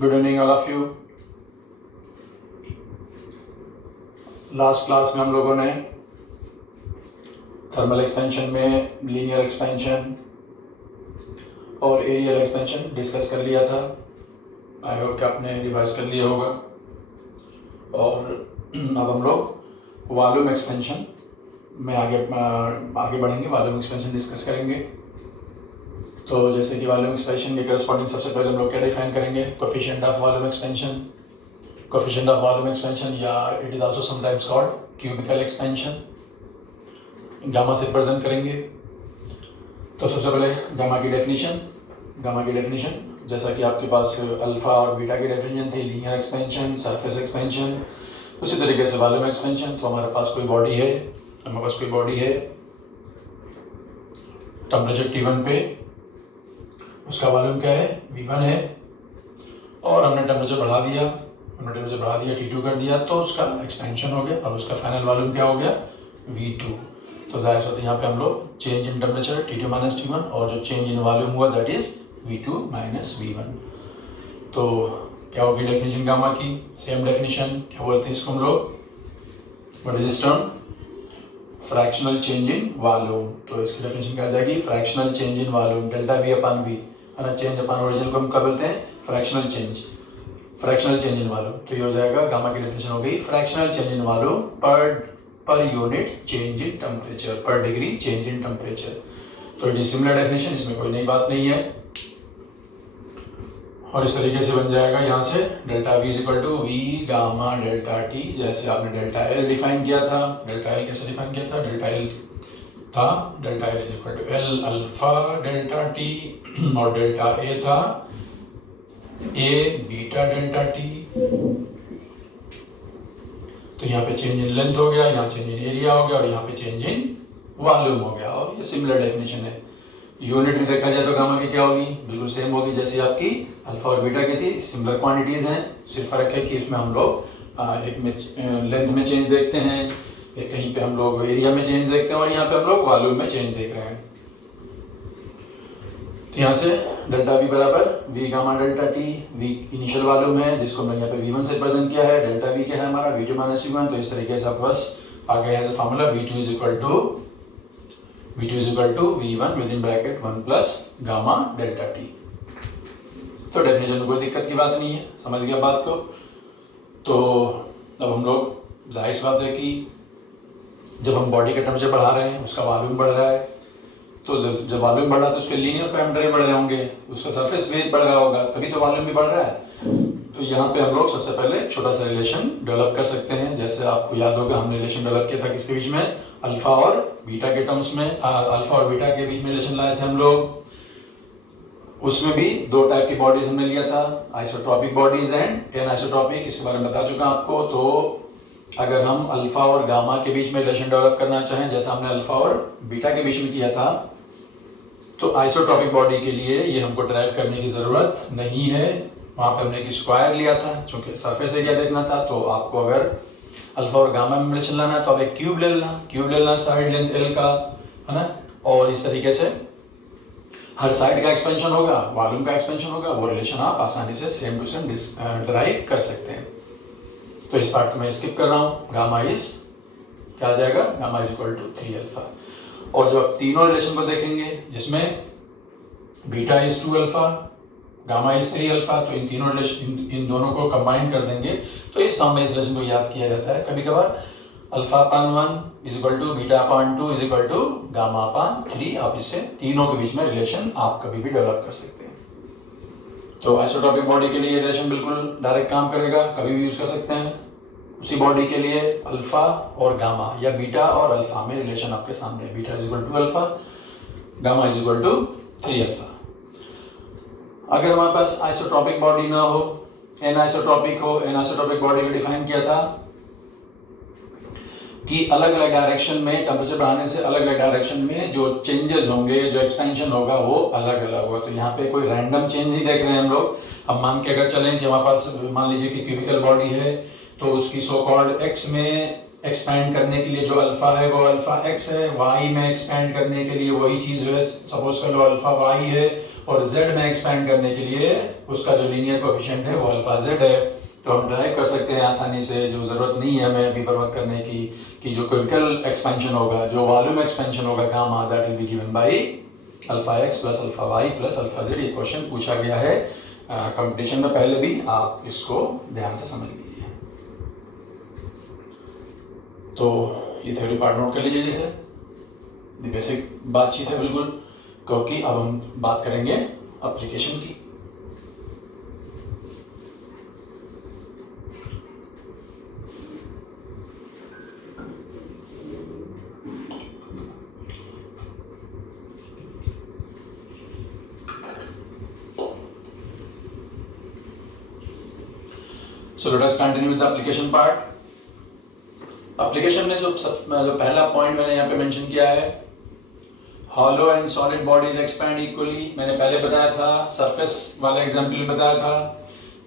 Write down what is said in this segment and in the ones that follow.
Good evening all of you. Last class में हम लोगों ने थर्मल एक्सपेंशन में लीनियर एक्सपेंशन और एरियल एक्सपेंशन डिस्कस कर लिया था। आई होप कि आपने रिवाइज कर लिया होगा। और अब हम लोग वॉल्यूम एक्सपेंशन में आगे बढ़ेंगे, वॉल्यूम एक्सपेंशन डिस्कस करेंगे। तो जैसे कि वॉल्यूम एक्सपेंशन के करस्पॉन्डिंग सबसे पहले हम लोग क्या डिफाइन करेंगे, coefficient of volume expansion. Coefficient of volume expansion या it is also sometimes called cubical expansion, gamma से रिप्रेजेंट करेंगे। तो सबसे पहले गामा की डेफिनेशन जैसा कि आपके पास अल्फा और बीटा की डेफिनेशन थी, लीनियर एक्सपेंशन, सरफेस एक्सपेंशन, उसी तरीके से वॉल्यूम एक्सपेंशन। तो हमारे पास कोई बॉडी है टेम्परेचर T1 पे, उसका वॉल्यूम क्या है, V1 है, और हमने टेम्परेचर बढ़ा दिया T2 कर दिया, तो उसका एक्सपेंशन हो गया। अब उसका फाइनल वॉल्यूम क्या हो गया, V2। तो जाहिर सी बात है यहाँ पे हम लोग change in temperature T2 minus T1 और जो चेंज इन वॉल्यूम हुआ that is V2 minus V1। तो क्या होगी डेफिनेशन गामा की, सेम डेफिनेशन, क्या बोलते हैं इसको हम लोग, what is this term, fractional change in volume. तो इसकी डेफिनेशन क्या आ जाएगी, fractional change in volume, delta V upon V है ना, चेंज अपॉन ओरिजिनल को हम क्या बोलते हैं, फ्रैक्शनल चेंज इन वॉल्यूम। तो ये हो जाएगा, गामा की डेफिनेशन हो गई fractional change in volume per unit change in temperature, पर डिग्री चेंज इन टेम्परेचर। तो इट इज सिमिलर डेफिनेशन, इसमें कोई नई बात नहीं है। और इस तरीके से बन जाएगा यहाँ से delta V is equal to V gamma delta T। जैसे आपने डेल्टा L डिफाइन किया था, डेल्टा L कैसे डिफाइन किया था, डेल्टा L था delta L is equal to L alpha delta T, और डेल्टा A था A बीटा डेल्टा T। तो यहाँ पे चेंज इन लेंथ हो गया, यहाँ चेंज इन एरिया हो गया, और यहाँ पे चेंज इन वॉल्यूम हो गया। और ये सिमिलर डेफिनेशन है। यूनिट भी देखा जाए तो गामा की क्या होगी, बिल्कुल सेम होगी जैसी आपकी अल्फा और बीटा की थी, सिमिलर क्वांटिटीज हैं। सिर्फ फर्क है कि इसमें हम लोग एक में लेंथ में चेंज देखते हैं, एक कहीं पे हम लोग एरिया में चेंज देखते हैं, और यहाँ पे हम लोग वॉल्यूम में चेंज देख रहे हैं। तो यहाँ से डेल्टा V बराबर V gamma delta T, V initial volume है जिसको मैंने यहाँ पे V1 से प्रेजेंट किया है, डेल्टा V क्या है हमारा V2 माइनस V1। तो इस तरीके से आप बस आ गया है formula V2 is equal to V1 within bracket 1 plus gamma delta T। तो डेफिनेशन में कोई दिक्कत की बात नहीं है, समझ गया बात को। तो अब हम लोग, जाहिर सी बात है कि जब हम बॉडी का टेम्परेचर बढ़ा रहे हैं, उसका वॉल्यूम बढ़ रहा है, तो जब वॉल्यूम बढ़ रहा है तो उसके लीनियर पैरामीटर बढ़ रहे होंगे, उसका सरफेस वेट बढ़ रहा होगा, तभी तो वॉल्यूम भी बढ़ रहा है। तो यहाँ पे हम लोग सबसे पहले छोटा सा रिलेशन डेवलप कर सकते हैं। जैसे आपको याद होगा हमने रिलेशन डेवलप किया था किसके बीच में, अल्फा और बीटा के टर्म्स में, अल्फा और बीटा के बीच में रिलेशन लाए थे हम लोग। उसमें भी दो टाइप की बॉडीज हमने लिया था, आइसोट्रॉपिक बॉडीज एंड एनआइसोट्रॉपिक, इसके बारे में बता चुका आपको। तो अगर हम अल्फा और गामा के बीच में रिलेशन डेवलप करना चाहें, जैसा हमने अल्फा और बीटा के बीच में किया था, तो आइसोट्रॉपिक बॉडी के लिए ये हमको ड्राइव करने की जरूरत नहीं है। वहां पे हमने एक स्क्वायर लिया था, चूंकि सरफेस एरिया देखना था। तो आपको अगर अल्फा और गामा में रिलेशन लाना है तो आप एक क्यूब ले लेना साइड लेंथ L का, है ना। और इस तरीके से हर साइड का एक्सपेंशन होगा, वॉल्यूम का एक्सपेंशन होगा, वो रिलेशन आप आसानी से सेम टू सेम ड्राइव कर सकते हैं। तो इस पार्ट को मैं स्किप कर रहा हूँ। गामा इज क्या आ जाएगा, gamma is equal to 3 alpha. और जब आप तीनों रिलेशन को देखेंगे जिसमें beta is 2 alpha, gamma is 3 alpha, तो इन तीनों रिलेशन, इन दोनों को कंबाइन कर देंगे तो इस फॉर्म में इस रिलेशन को याद किया जाता है। कभी कभार alpha upon 1 is equal to beta upon 2 is equal to gamma upon 3। आप इससे तीनों के बीच में रिलेशन आप कभी भी डेवलप कर सकते हैं। तो आइसोट्रॉपिक बॉडी के लिए रिलेशन बिल्कुल डायरेक्ट काम करेगा, कभी भी यूज कर सकते हैं। उसी बॉडी के लिए अल्फा और गामा या बीटा और अल्फा में रिलेशन आपके सामने, beta is equal to alpha, gamma is equal to 3 alpha. अगर हमारे पास आइसोट्रॉपिक बॉडी ना हो, एनआइसोट्रॉपिक हो, एनआइसोट्रॉपिक बॉडी को डिफाइन किया था कि अलग अलग डायरेक्शन में टेम्परेचर बढ़ाने से अलग अलग डायरेक्शन में जो चेंजेस होंगे, जो एक्सपेंशन होगा वो अलग अलग होगा। तो यहाँ पे कोई रैंडम चेंज नहीं देख रहे हैं हम लोग। हम मान के अगर चलें कि हमारे पास, मान लीजिए कि क्यूबिकल बॉडी है, तो उसकी सो कॉल्ड एक्स में एक्सपैंड करने के लिए जो अल्फा है वो अल्फा एक्स है, वाई में एक्सपैंड करने के लिए वही चीज है, सपोज कर लो अल्फा वाई है, और z में एक्सपैंड करने के लिए उसका जो लीनियर कोएफिशिएंट है वो अल्फा z है। तो हम ड्राइव कर सकते हैं आसानी से, जो ज़रूरत नहीं है हमें अभी वर्क करने की, कि जो क्यूबिकल एक्सपेंशन होगा, जो वॉल्यूम एक्सपेंशन होगा gamma, that will be given by alpha x plus alpha y plus alpha z। ये क्वेश्चन पूछा गया है कंपटीशन में पहले भी, आप इसको ध्यान से समझ लीजिए। तो ये थ्योरी पार्ट नोट कर लीजिए, जैसे बेसिक बातचीत है बिल्कुल, क्योंकि अब हम बात करेंगे एप्लीकेशन की। So let us continue with the application part. Application में जो पहला पॉइंट मैंने यहाँ पे मेंशन किया है, hollow and solid bodies expand equally. मैंने पहले बताया था, सरफेस वाले एग्जांपल में बताया था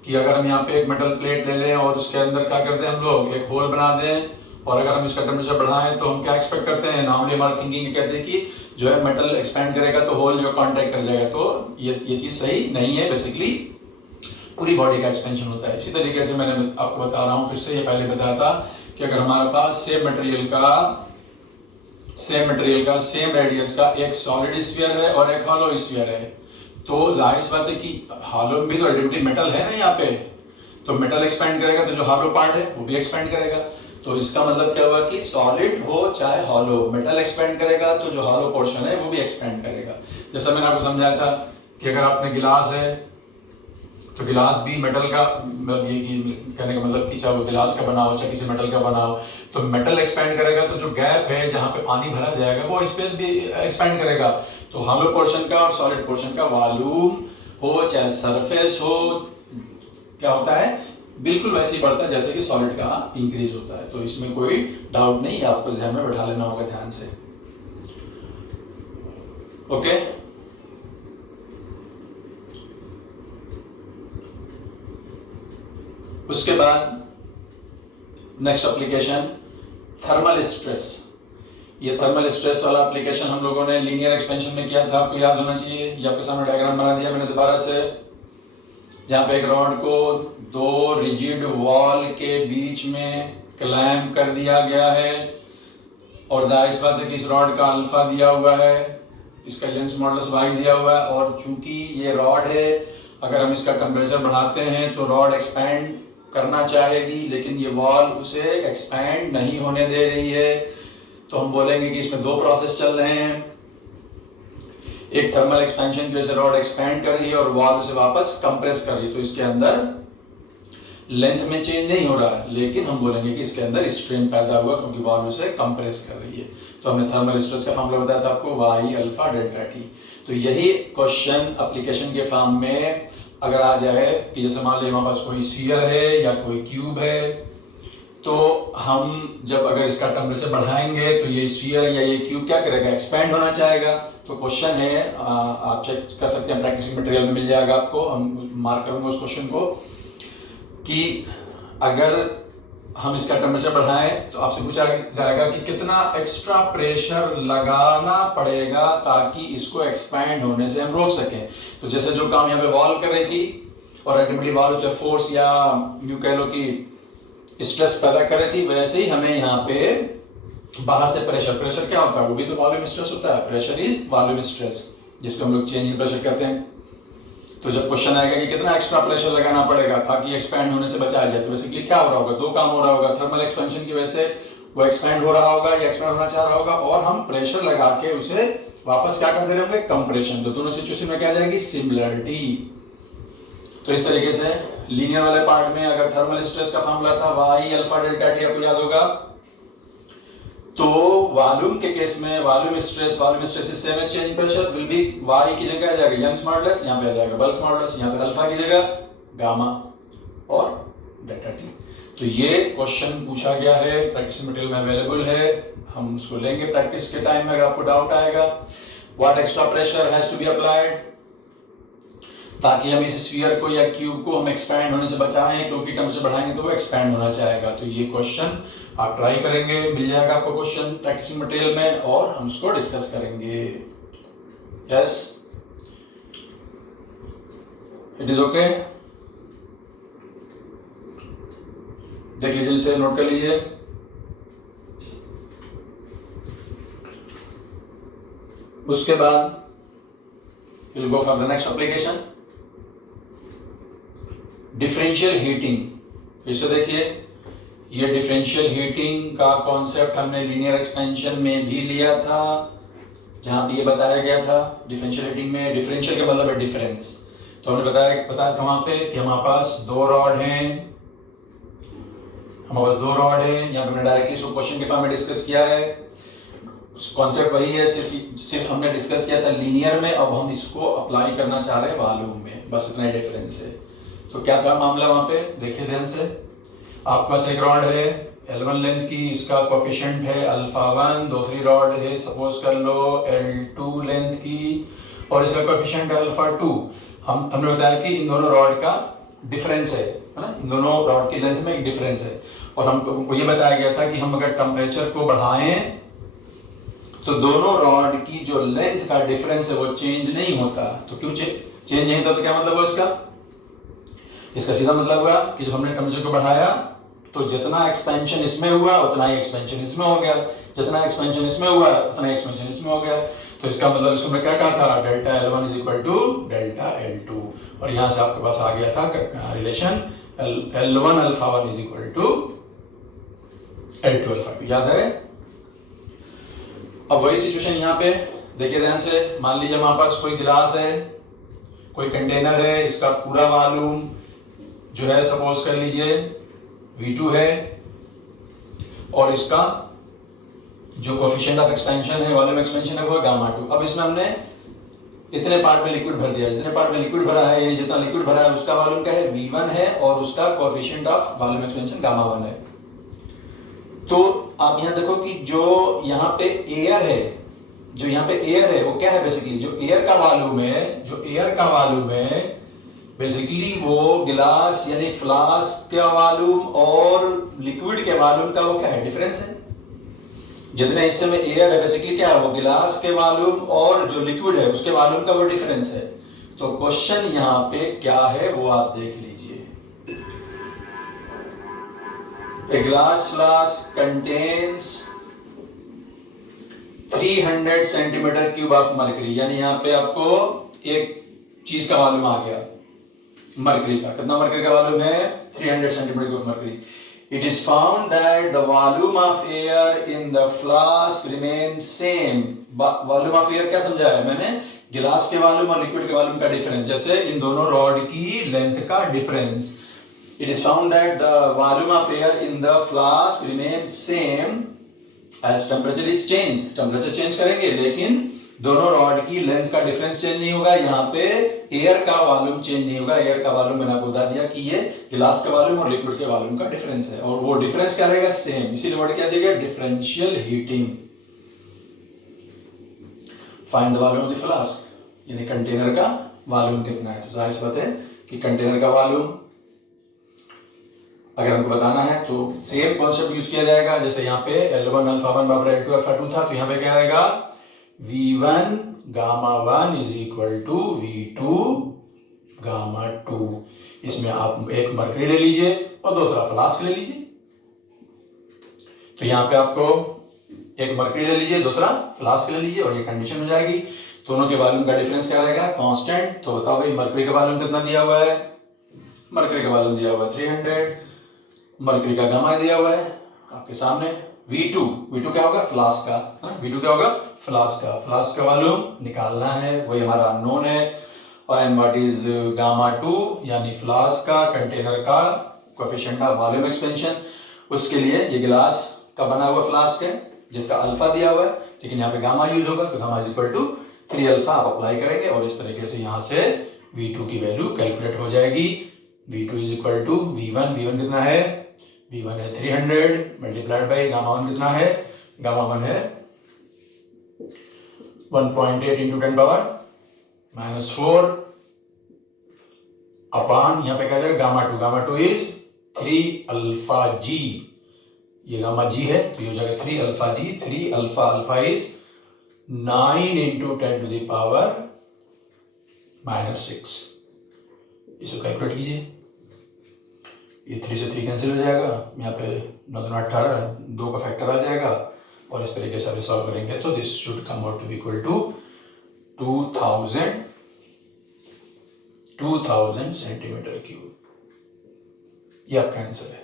कि अगर हम यहाँ पे एक मेटल प्लेट ले लें और उसके अंदर क्या करते हैं हम लोग, एक होल बना दें, और अगर हम इसका टेम्परेचर बढ़ाएं तो हम क्या एक्सपेक्ट करते हैं, नॉर्मली हमारी थिंकिंग कहते हैं कि जो है मेटल एक्सपैंड करेगा तो होल जो कॉन्ट्रैक्ट कर जाएगा। तो ये चीज सही नहीं है, बेसिकली पूरी बॉडी का एक्सपेंशन होता है। इसी तरीके से मैंने आपको बता रहा हूँ फिर से, ये पहले बताया था कि अगर हमारे पास सेम मटेरियल का सेम रेडियस का एक सॉलिड स्फीयर है और एक हॉलो स्फीयर है, तो जाहिर सी बात है कि हॉलो में भी तो अल्टीमेटली मेटल है ना यहाँ पे, तो मेटल एक्सपेंड करेगा तो जो हॉलो पार्ट है वो भी एक्सपेंड करेगा। तो इसका मतलब क्या हुआ कि सॉलिड हो चाहे हॉलो, मेटल एक्सपेंड करेगा तो जो हॉलो पोर्शन है वो भी एक्सपेंड करेगा। जैसा मैंने आपको समझाया था कि अगर आपने गिलास है तो गिलास भी मेटल का, मतलब ये कहने का मतलब कि चाहे वो गिलास का बना हो चाहे किसी मेटल का बना हो, तो मेटल एक्सपेंड करेगा तो जो गैप है जहाँ पे पानी भरा जाएगा वो स्पेस भी एक्सपेंड करेगा। तो हॉलो पोर्शन का और सॉलिड पोर्शन का वॉल्यूम हो चाहे सरफेस हो, क्या होता है, बिल्कुल वैसे ही बढ़ता है जैसे कि सॉलिड का इंक्रीज होता है। तो इसमें कोई डाउट नहीं, आपको ध्यान में बैठा लेना होगा ध्यान से। ओके, उसके बाद नेक्स्ट एप्लीकेशन थर्मल स्ट्रेस। ये थर्मल स्ट्रेस वाला एप्लीकेशन हम लोगों ने लीनियर एक्सपेंशन में किया था, आपको याद होना चाहिए। ये आपके सामने डायग्राम बना दिया मैंने दोबारा से, जहां पे एक रॉड को दो रिजिड वॉल के बीच में क्लैंप कर दिया गया है, और जाहिर सी बात है कि इस रॉड का अल्फा दिया हुआ है, इसका यंग्स मॉडुलस वाई दिया हुआ है, और चूंकि ये रॉड है, अगर हम इसका टेम्परेचर बढ़ाते हैं तो रॉड एक्सपैंड करना चाहेगी, लेकिन ये वॉल उसे एक्सपैंड नहीं होने दे रही है। तो हम बोलेंगे कि इसमें दो प्रोसेस चल रहे हैं, एक थर्मल एक्सपेंशन की वजह से रॉड एक्सपैंड कर रही है और वॉल उसे वापस कंप्रेस कर रही है। तो इसके अंदर लेंथ में चेंज नहीं हो रहा है, लेकिन हम बोलेंगे कि इसके अंदर स्ट्रेन पैदा हुआ क्योंकि वॉल उसे कंप्रेस कर रही है। तो हमने थर्मल स्ट्रेस का फॉर्मूला बताया था आपको, वाई अल्फा डेल्टा टी। तो यही क्वेश्चन एप्लीकेशन के फॉर्म में अगर आ जाए कि जैसे मान लीजिए हमारे पास कोई स्फीयर है या कोई क्यूब है, तो हम जब अगर इसका टेम्परेचर बढ़ाएंगे तो ये स्फीयर या ये क्यूब क्या करेगा, एक्सपैंड होना चाहेगा। तो क्वेश्चन है, आप चेक कर सकते हैं, प्रैक्टिस मटेरियल में मिल जाएगा आपको, हम मार्क करूंगा उस क्वेश्चन को, कि अगर हम इसका टेम्परेचर बढ़ाएं तो आपसे पूछा जाएगा कि कितना एक्स्ट्रा प्रेशर लगाना पड़ेगा ताकि इसको एक्सपैंड होने से हम रोक सकें। तो जैसे जो काम यहाँ पे वॉल कर रही थी और अल्टीमेटली वॉल उसे फोर्स या यूं कह लो कि स्ट्रेस पैदा कर रही थी, वैसे ही हमें यहाँ पे बाहर से प्रेशर क्या होता है, वो भी तो वॉल्यूम स्ट्रेस होता है। प्रेशर इज वॉल्यूम स्ट्रेस, जिसको हम लोग चेंज इन प्रेशर कहते हैं। तो जब क्वेश्चन आएगा कि कितना एक्स्ट्रा प्रेशर लगाना पड़ेगा ताकि एक्सपैंड होने से बचाया जाए, तो बेसिकली क्या हो रहा होगा, दो काम हो रहा होगा। थर्मल एक्सपेंशन की वजह से वो एक्सपैंड हो रहा होगा या एक्सपैंड होना चाह रहा होगा, और हम प्रेशर लगा के उसे वापस क्या कर दे रहे होंगे, कंप्रेशन। तो दोनों सिचुएशन में क्या जाएगी, सिमिलरिटी। तो इस तरीके से लीनियर वाले पार्ट में अगर थर्मल स्ट्रेस का फॉर्मूला था वाई अल्फा डेल्टा टी, आपको याद होगा, तो वॉल्यूम के केस में volume stress is same as change in pressure will be Y की जगह आ जाएगा यंग्स मॉडुलस, यहां पे आ जाएगा बल्क मॉडुलस, यहां पे अल्फा की जगह गामा और डेल्टा टी। तो ये क्वेश्चन पूछा गया है, प्रैक्टिस मटेरियल में अवेलेबल है, हम उसको लेंगे प्रैक्टिस के टाइम में अगर आपको डाउट आएगा। What extra pressure has to be applied ताकि हम इस स्फीयर को या क्यूब को हम एक्सपैंड होने से बचाएं, क्योंकि टेम्परेचर बढ़ाएंगे तो वो एक्सपैंड होना चाहेगा। तो ये क्वेश्चन आप ट्राई करेंगे, मिल जाएगा आपको क्वेश्चन प्रैक्टिस मटेरियल में, और हम उसको डिस्कस करेंगे। यस, इट इज ओके, देख लीजिए, इसे नोट कर लीजिए। उसके बाद will go for the next application, differential heating. फिर से देखिए, ये डिफरेंशियल हीटिंग का कॉन्सेप्ट हमने लीनियर एक्सपेंशन में भी लिया था, जहां पे ये बताया गया था डिफरेंशियल हीटिंग में, डिफरेंशियल का मतलब है डिफरेंस। तो हमने बताया था वहां पे कि हमारे पास दो रॉड हैं, हमारे पास दो रॉड हैं, यहाँ पे हमने डायरेक्टली इसको क्वेश्चन के फॉर्म में डिस्कस किया है। कॉन्सेप्ट वही है, सिर्फ हमने डिस्कस किया था लीनियर में, अब हम इसको अप्लाई करना चाह रहे हैं वॉल्यूम में, बस इतना ही डिफरेंस है। तो क्या था मामला वहां पे, देखिए ध्यान से। आपके पास एक रॉड है L1 लेंथ की, इसका कोफिशिएंट है अल्फा 1, दूसरी रॉड है सपोज कर लो L2 लेंथ की और इसका कोफिशिएंट है अल्फा 2। हमने बताया कि इन दोनों रॉड का डिफरेंस है ना, इन दोनों रॉड की लेंथ में एक डिफरेंस है। और हमको ये बताया गया था कि हम अगर टेम्परेचर को बढ़ाएं तो दोनों रॉड की जो लेंथ का डिफरेंस है वो चेंज नहीं होता। तो क्यों चेंज नहीं होता, तो क्या मतलब हुआ इसका सीधा मतलब हुआ कि जब हमने टेम्परेचर को बढ़ाया तो जितना एक्सपेंशन इसमें हुआ उतना ही एक्सपेंशन इसमें हो गया, जितना एक्सपेंशन इसमें हुआ उतना ही एक्सपेंशन इसमें हो गया। तो इसका मतलब इसको मैं क्या कहा था, delta L1 is equal to delta L2, और यहां से आपके पास आ गया था relation L1 alpha 1 is equal to L2 alpha 2, याद है। अब वही सिचुएशन यहाँ पे देखिए ध्यान से। मान लीजिए हमारे पास कोई गिलास है, कोई कंटेनर है, इसका पूरा वॉल्यूम जो है सपोज कर लीजिए V2 है, और इसका जो कोफिशिएंट ऑफ एक्सपेंशन है, वॉल्यूम एक्सपेंशन है, वो है गामा 2। अब इसमें हमने इतने पार्ट में लिक्विड भर दिया, जितने पार्ट में लिक्विड भरा है, यानी जितना लिक्विड भरा है उसका वॉल्यूम क्या है, V1 है, और उसका coefficient of volume expansion gamma 1 है। तो आप यहां देखो कि जो यहाँ पे एयर है, जो यहाँ पे एयर है वो क्या है, बेसिकली जो एयर का वॉल्यूम है, जो एयर का वॉल्यूम है बेसिकली वो गिलास यानी फ्लास्क का वॉल्यूम और लिक्विड के वॉल्यूम का वो क्या है, डिफरेंस है। जितने हिस्से में एयर है बेसिकली क्या है, वो गिलास के वॉल्यूम और जो लिक्विड है उसके वॉल्यूम का वो डिफरेंस है। तो क्वेश्चन यहाँ पे क्या है वो आप देख लीजिए। A glass flask contains 300 centimetre cube of mercury, यानी यहाँ पे आपको एक चीज का वॉल्यूम आ गया मरकरी का। कितना मरकरी का वॉल्यूम है, 300 centimetre cube mercury. It is found that the volume of air in the flask remains same. Volume of air क्या समझा है मैंने, गिलास के वॉल्यूम और लिक्विड के वॉल्यूम का डिफरेंस, जैसे इन दोनों रॉड की लेंथ का difference. It is found that the volume of air in the flask remains same as temperature is changed. Temperature change करेंगे लेकिन दोनों रॉड की लेंथ का डिफरेंस चेंज नहीं होगा। यहाँ पे एयर का वॉल्यूम चेंज नहीं होगा। एयर का वॉल्यूम मैंने आपको बता दिया कि ये गिलास का वॉल्यूम और लिक्विड के वॉल्यूम का डिफरेंस है, और वो डिफरेंस क्या रहेगा, सेम। इसीलिए वर्ड क्या दिया गया, differential heating. Find the volume of the flask, यानी कंटेनर का वॉल्यूम कितना है। तो जाहिर सी बात है कि कंटेनर का वॉल्यूम अगर हमको बताना है तो सेम कॉन्सेप्ट यूज किया जाएगा। जैसे यहाँ पे L1 अल्फा 1 बराबर L2 अल्फा 2 था, तो यहाँ पे क्या आएगा, V1 gamma 1 is equal to V2 gamma 2। इसमें आप एक मरकरी ले लीजिए और दूसरा फ्लास्क ले लीजिए। तो यहाँ पे आपको एक मरकरी ले लीजिए, दूसरा फ्लास्क ले लीजिए, और ये कंडीशन हो जाएगी। दोनों के वॉल्यूम का डिफरेंस क्या रहेगा, कांस्टेंट। तो बताओ भाई मरकरी का वॉल्यूम कितना दिया हुआ है, मरकरी का वॉल्यूम दिया हुआ है 300, मरकरी का गामा दिया हुआ है आपके सामने V2 क्या होगा, फ्लास्क का। V2 क्या होगा, फ्लास्क का। फ्लास्क का वॉल्यूम निकालना है, वही हमारा अननोन है। और एंड व्हाट इज गामा 2, यानी फ्लास्क का, कंटेनर का कोएफिशिएंट ऑफ वॉल्यूम एक्सपेंशन। उसके लिए ये गिलास का बना हुआ फ्लास्क है जिसका अल्फा दिया हुआ है, लेकिन यहाँ पे गामा यूज होगा, तो gamma is equal to 3 alpha आप अप्लाई करेंगे, और इस तरीके से यहाँ से V2 की वैल्यू कैलकुलेट हो जाएगी। V2 is equal to V1 कितना है, V1 है 300 मल्टीप्लाइड बाई गामा 1 कितना है, गामा 1 है 1.8 इंटू 10 पावर -4 अपान यहाँ पे क्या जाएगा गामा 2 इज 3 अल्फा जी। ये गामा जी है तो ये हो जाएगा 3 अल्फा जी। 3 alpha is 9 into 10 to the power -6। इसको कैलकुलेट कीजिए, ये 3 से 3 कैंसिल हो जाएगा, यहाँ पे 9 दूना 18, 2 का फैक्टर आ जाएगा और इस तरीके से आप सॉल्व करेंगे तो this should come out to be equal to 2000 centimetre cube. ये आपका आंसर है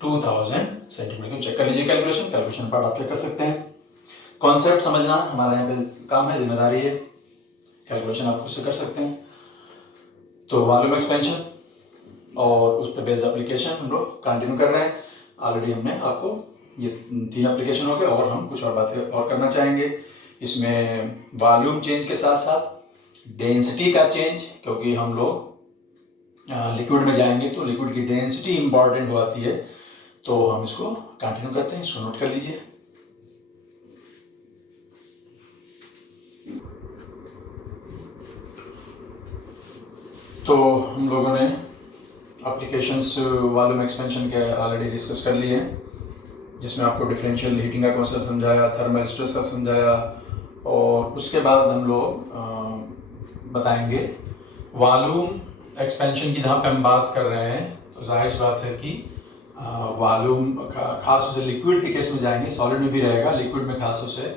2000 सेंटीमीटर क्यूब। चेक कर लीजिए कैलकुलेशन पार्ट आप चेक कर सकते हैं। कॉन्सेप्ट समझना हमारे यहाँ पे काम है, जिम्मेदारी है, कैलकुलेशन आप खुद से कर सकते हैं। तो वॉल्यूम एक्सपेंशन और उस पर बेस्ड एप्लीकेशन हम लोग कंटिन्यू कर रहे हैं। ऑलरेडी हमने आपको ये 3 एप्लीकेशन हो गए और हम कुछ और बातें और करना चाहेंगे। इसमें वॉल्यूम चेंज के साथ साथ डेंसिटी का चेंज, क्योंकि हम लोग लिक्विड में जाएंगे तो लिक्विड की डेंसिटी इंपॉर्टेंट हो आती है, तो हम इसको कंटिन्यू करते हैं। इसको नोट कर लीजिए। तो हम लोगों ने एप्लीकेशंस वॉल्यूम एक्सपेंशन के ऑलरेडी डिस्कस कर लिए हैं, जिसमें आपको डिफरेंशियल हीटिंग का कॉन्सेप्ट समझाया, थर्मल स्ट्रेस का समझाया, और उसके बाद हम लोग बताएंगे वॉल्यूम एक्सपेंशन की। जहाँ पे हम बात कर रहे हैं तो जाहिर सी बात है कि वॉल्यूम खास से लिक्विड के केस में जाएंगे, सॉलिड में भी रहेगा, लिक्विड में खास से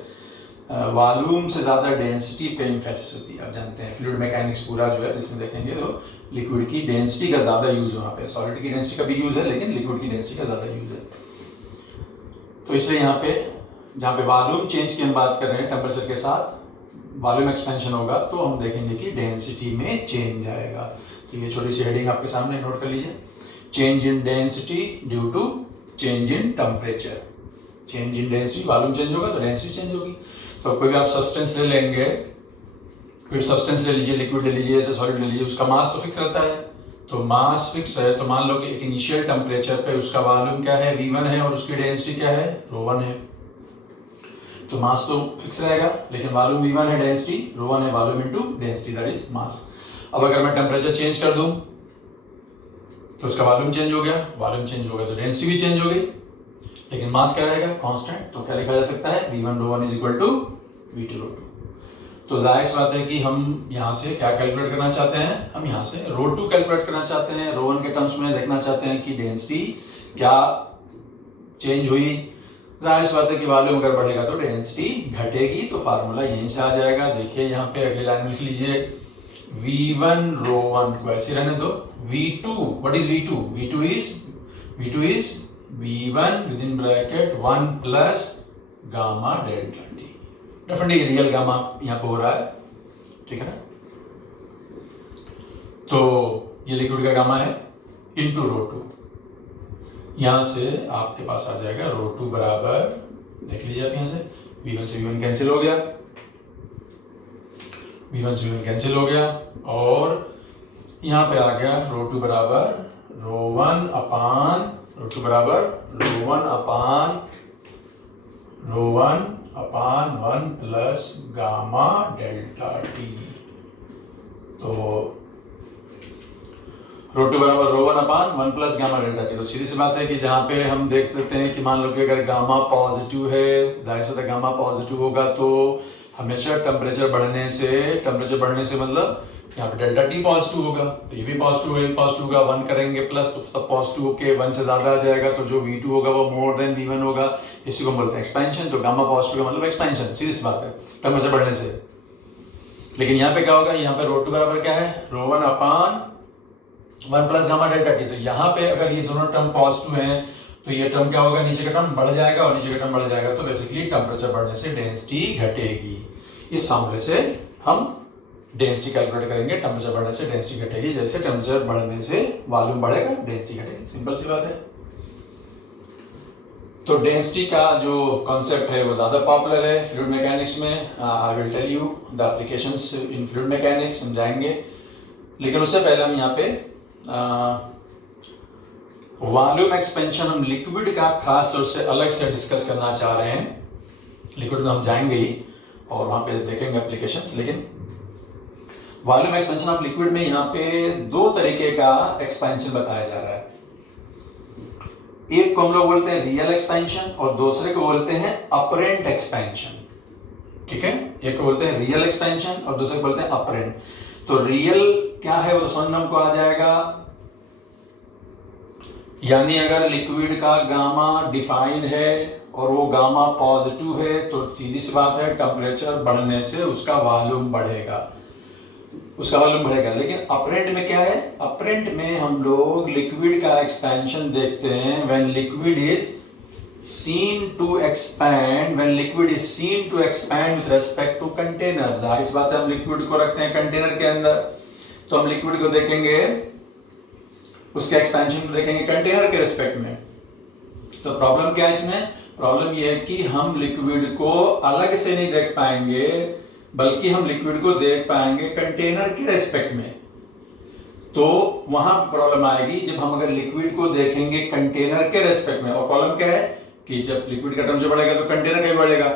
वॉल्यूम से ज़्यादा डेंसिटी पे एम्फेसिस होती है। आप जानते हैं फ्लूइड मैकेनिक्स पूरा जो है जिसमें देखेंगे तो लिक्विड की डेंसिटी का ज़्यादा यूज़ है वहाँ पे। सॉलिड की डेंसिटी का भी यूज़ है लेकिन लिक्विड की डेंसिटी का ज़्यादा यूज़ है। तो इसलिए यहाँ पे जहाँ पे वॉल्यूम चेंज की हम बात कर रहे हैं, टेम्परेचर के साथ वॉल्यूम एक्सपेंशन होगा तो हम देखेंगे कि डेंसिटी में चेंज आएगा। तो ये छोटी सी हेडिंग आपके सामने नोट कर लीजिए, change in density due to change in temperature. Change in density, volume change होगा तो डेंसिटी चेंज होगी। तो कोई भी आप सब्सटेंस ले लेंगे, कोई सब्सटेंस ले लीजिए, लिक्विड ले लीजिए, जैसे सॉलिड ले लीजिए, उसका मास तो फिक्स रहता है। तो मास फिक्स है तो मान लो कि एक इनिशियल टेम्परेचर पे उसका वॉल्यूम क्या है, V1 है, और उसकी डेंसिटी क्या है, ρ1 है। तो मास तो फिक्स रहेगा लेकिन वॉल्यूम V1 है, डेंसिटी ρ1 है, volume into density that is mass. अब अगर मैं टेम्परेचर चेंज कर दूं तो उसका वॉल्यूम चेंज हो गया, वॉल्यूम चेंज हो गया तो डेंसिटी भी चेंज हो गई, लेकिन मास क्या रहेगा, कांस्टेंट। तो क्या लिखा जा सकता है, V1 ρ1 is equal to V2 ρ2। तो जाहिर सी बात है कि हम यहाँ से क्या कैलकुलेट करना चाहते हैं, हम यहाँ से ρ2 कैलकुलेट करना चाहते हैं, ρ1 के टर्म्स में देखना चाहते हैं कि डेंसिटी क्या चेंज हुई। जाहिर सी बात है कि वॉल्यूम अगर बढ़ेगा तो डेंसिटी घटेगी, तो फार्मूला यहीं से आ जाएगा। देखिए यहाँ पे अगली लाइन में लिख लीजिए, V1 ρ1 को ऐसे रहने दो, V2 what is V2, V2 is V1 within bracket 1 plus gamma delta T. Definitely real gamma यहाँ पे हो रहा है, ठीक है ना। तो ये लिक्विड का गामा है इनटू ρ2। यहां से आपके पास आ जाएगा ρ2 बराबर, देख लीजिए आप यहाँ से V1 से V1 कैंसिल हो गया, V1 से V1 कैंसिल हो गया, और यहाँ पे आ गया ρ2 बराबर ρ1 अपान 1 प्लस गामा डेल्टा टी। तो ρ2 बराबर ρ1 अपान 1 प्लस गामा डेल्टा टी। तो सीधी सी बात है कि जहाँ पे हम देख सकते हैं कि मान लो कि अगर गामा पॉजिटिव है, जाहिर सी बात है गामा पॉजिटिव होगा तो हमेशा टेम्परेचर बढ़ने से मतलब यहाँ पे डेल्टा टी पॉजिटिव होगा, तो ये भी पॉजिटिव है, पॉजिटिव होगा, 1 करेंगे प्लस तो सब पॉजिटिव होके 1 से ज्यादा आ जाएगा, तो जो V2 होगा वो मोर देन V1 होगा। इसी को बोलते हैं एक्सपेंशन। तो गामा पॉजिटिव का मतलब एक्सपेंशन, सीधी सी बात है, टेम्परेचर बढ़ने से। लेकिन यहाँ पे क्या होगा, यहाँ पे ρ2 बराबर क्या है, ρ1 अपान 1 प्लस गामा डेल्टा टी। तो यहाँ पे अगर ये दोनों टर्म पॉजिटिव हैं तो ये टर्म क्या होगा, नीचे का टर्म बढ़ जाएगा और नीचे का टर्म बढ़ जाएगा, तो बेसिकली टेम्परेचर बढ़ने से डेंसिटी घटेगी। इस फार्मूले से हम डेंसिटी कैलकुलेट करेंगे, टेम्परेचर बढ़ने से डेंसिटी घटेगी, जैसे टेम्परेचर बढ़ने से वॉल्यूम बढ़ेगा, डेंसिटी घटेगी, सिंपल सी बात है। तो डेंसिटी का जो कॉन्सेप्ट है वो ज़्यादा पॉपुलर है फ्लूइड मैकेनिक्स में। I will tell you the applications in fluid mechanics, समझाएंगे। लेकिन उससे पहले हम यहाँ पे वॉल्यूम एक्सपेंशन हम लिक्विड का खास तौर से अलग से डिस्कस करना चाह रहे हैं। लिक्विड में हम जाएंगे ही और वहाँ पे देखेंगे एप्लीकेशंस, लेकिन वॉल्यूम एक्सपेंशन ऑफ लिक्विड में यहाँ पे 2 तरीके का एक्सपेंशन बताया जा रहा है। एक को हम लोग बोलते हैं रियल एक्सपेंशन और दूसरे को बोलते हैं अपरेंट एक्सपेंशन, ठीक है। एक को बोलते हैं रियल एक्सपेंशन और दूसरे को बोलते हैं अपरेंट। तो रियल क्या है वो तो समझ में हमको आ जाएगा, यानी अगर लिक्विड का गामा डिफाइन है और वो गामा पॉजिटिव है तो सीधी सी बात है टेम्परेचर बढ़ने से उसका वॉल्यूम बढ़ेगा, लेकिन अपरेंट में क्या है, अपरेंट में हम लोग लिक्विड का एक्सपेंशन देखते हैं when liquid is seen to expand with respect to container. जाहिर सी बात है हम लिक्विड को रखते हैं कंटेनर के अंदर, तो हम लिक्विड को देखेंगे, उसके एक्सपेंशन को देखेंगे कंटेनर के रेस्पेक्ट में। तो प्रॉब्लम क्या है इसमें, प्रॉब्लम यह है कि हम लिक्विड को अलग से नहीं देख पाएंगे बल्कि हम लिक्विड को देख पाएंगे कंटेनर के रेस्पेक्ट में। तो वहां प्रॉब्लम आएगी जब हम अगर लिक्विड को देखेंगे कंटेनर के रेस्पेक्ट में। और प्रॉब्लम क्या है कि जब लिक्विड का टेम्परेचर बढ़ेगा तो कंटेनर का भी बढ़ेगा,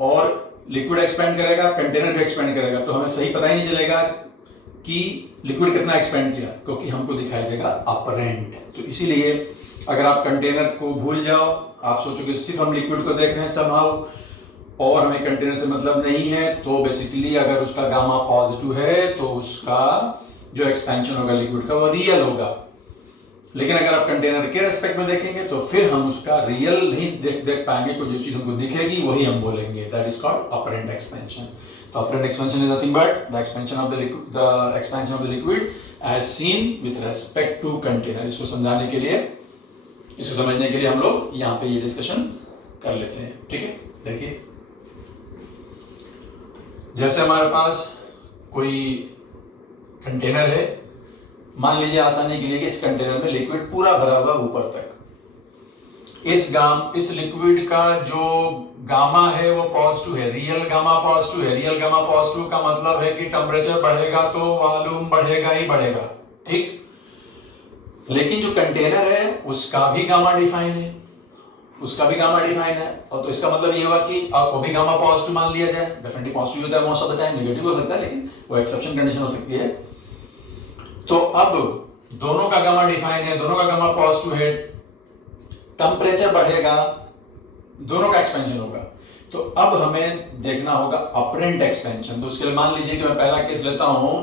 और लिक्विड एक्सपेंड करेगा कंटेनर भी एक्सपेंड करेगा, तो हमें सही पता ही नहीं चलेगा कि लिक्विड कितना एक्सपेंड किया, क्योंकि हमको दिखाई देगा अपरेंट। तो इसीलिए अगर आप कंटेनर को भूल जाओ, आप सोचोगे सिर्फ हम लिक्विड को देख रहे हैं समहाउ और हमें कंटेनर से मतलब नहीं है, तो बेसिकली अगर उसका गामा पॉजिटिव है तो उसका जो एक्सपेंशन होगा लिक्विड का वो रियल होगा। लेकिन अगर आप कंटेनर के रेस्पेक्ट में देखेंगे तो फिर हम उसका रियल नहीं देख पाएंगे, कोई जो चीज हमको दिखेगी वही हम बोलेंगे, that is called apparent expansion. तो apparent expansion is nothing but the expansion of the liquid as seen with respect to container. इसको समझाने के लिए, इसको समझने के लिए हम लोग यहाँ पे ये डिस्कशन कर लेते हैं, ठीक है। देखिए जैसे हमारे पास कोई कंटेनर है, मान लीजिए आसानी के लिए कि इस कंटेनर में लिक्विड पूरा भरा हुआ ऊपर तक, इस लिक्विड का जो गामा है वो पॉजिटिव है, रियल गामा पॉजिटिव है। रियल गामा पॉजिटिव का मतलब है कि टेम्परेचर बढ़ेगा तो वॉल्यूम बढ़ेगा ही बढ़ेगा, ठीक। लेकिन जो कंटेनर है उसका भी गामा डिफाइन है, और तो इसका मतलब ये हुआ कि वो भी गामा पॉजिटिव मान लिया जाए। डेफिनेटली पॉजिटिव होता है most of the time, negative हो सकता है लेकिन वो एक्सेप्शन कंडीशन हो सकती है। तो अब दोनों का गामा डिफाइन है, दोनों का गामा पॉजिटिव है, टेम्परेचर बढ़ेगा, दोनों का एक्सपेंशन होगा। तो अब हमें देखना होगा अपरेंट एक्सपेंशन। तो उसके लिए मान लीजिए कि मैं पहला केस लेता हूं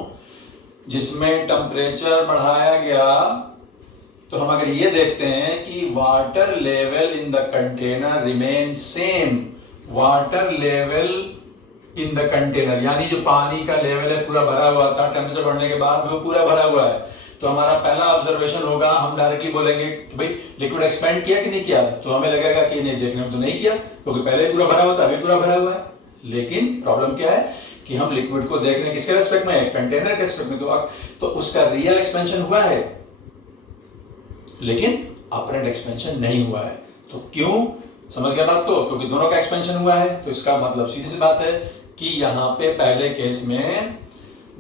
जिसमें टेम्परेचर बढ़ाया गया, तो हम अगर ये देखते हैं कि water level in the container remain same, water level in the container यानी जो पानी का लेवल है पूरा भरा हुआ था, टेम्परेचर बढ़ने के बाद भी वो पूरा भरा हुआ है। तो हमारा पहला ऑब्जर्वेशन होगा, हम डायरेक्टली बोलेंगे कि भाई लिक्विड एक्सपेंड किया कि नहीं किया, तो हमें लगेगा कि नहीं, देखने में तो नहीं किया क्योंकि पहले पूरा भरा हुआ था, अभी पूरा भरा हुआ है। लेकिन प्रॉब्लम क्या है कि हम लिक्विड को देख रहे हैं किसके रेस्पेक्ट में, कंटेनर के रेस्पेक्ट में, तो उसका रियल एक्सपेंशन हुआ है लेकिन अपरेंट एक्सपेंशन नहीं हुआ है। तो क्यों, समझ गया बात को, क्योंकि दोनों का एक्सपेंशन हुआ है। तो इसका मतलब सीधी सी बात है कि यहाँ पे पहले केस में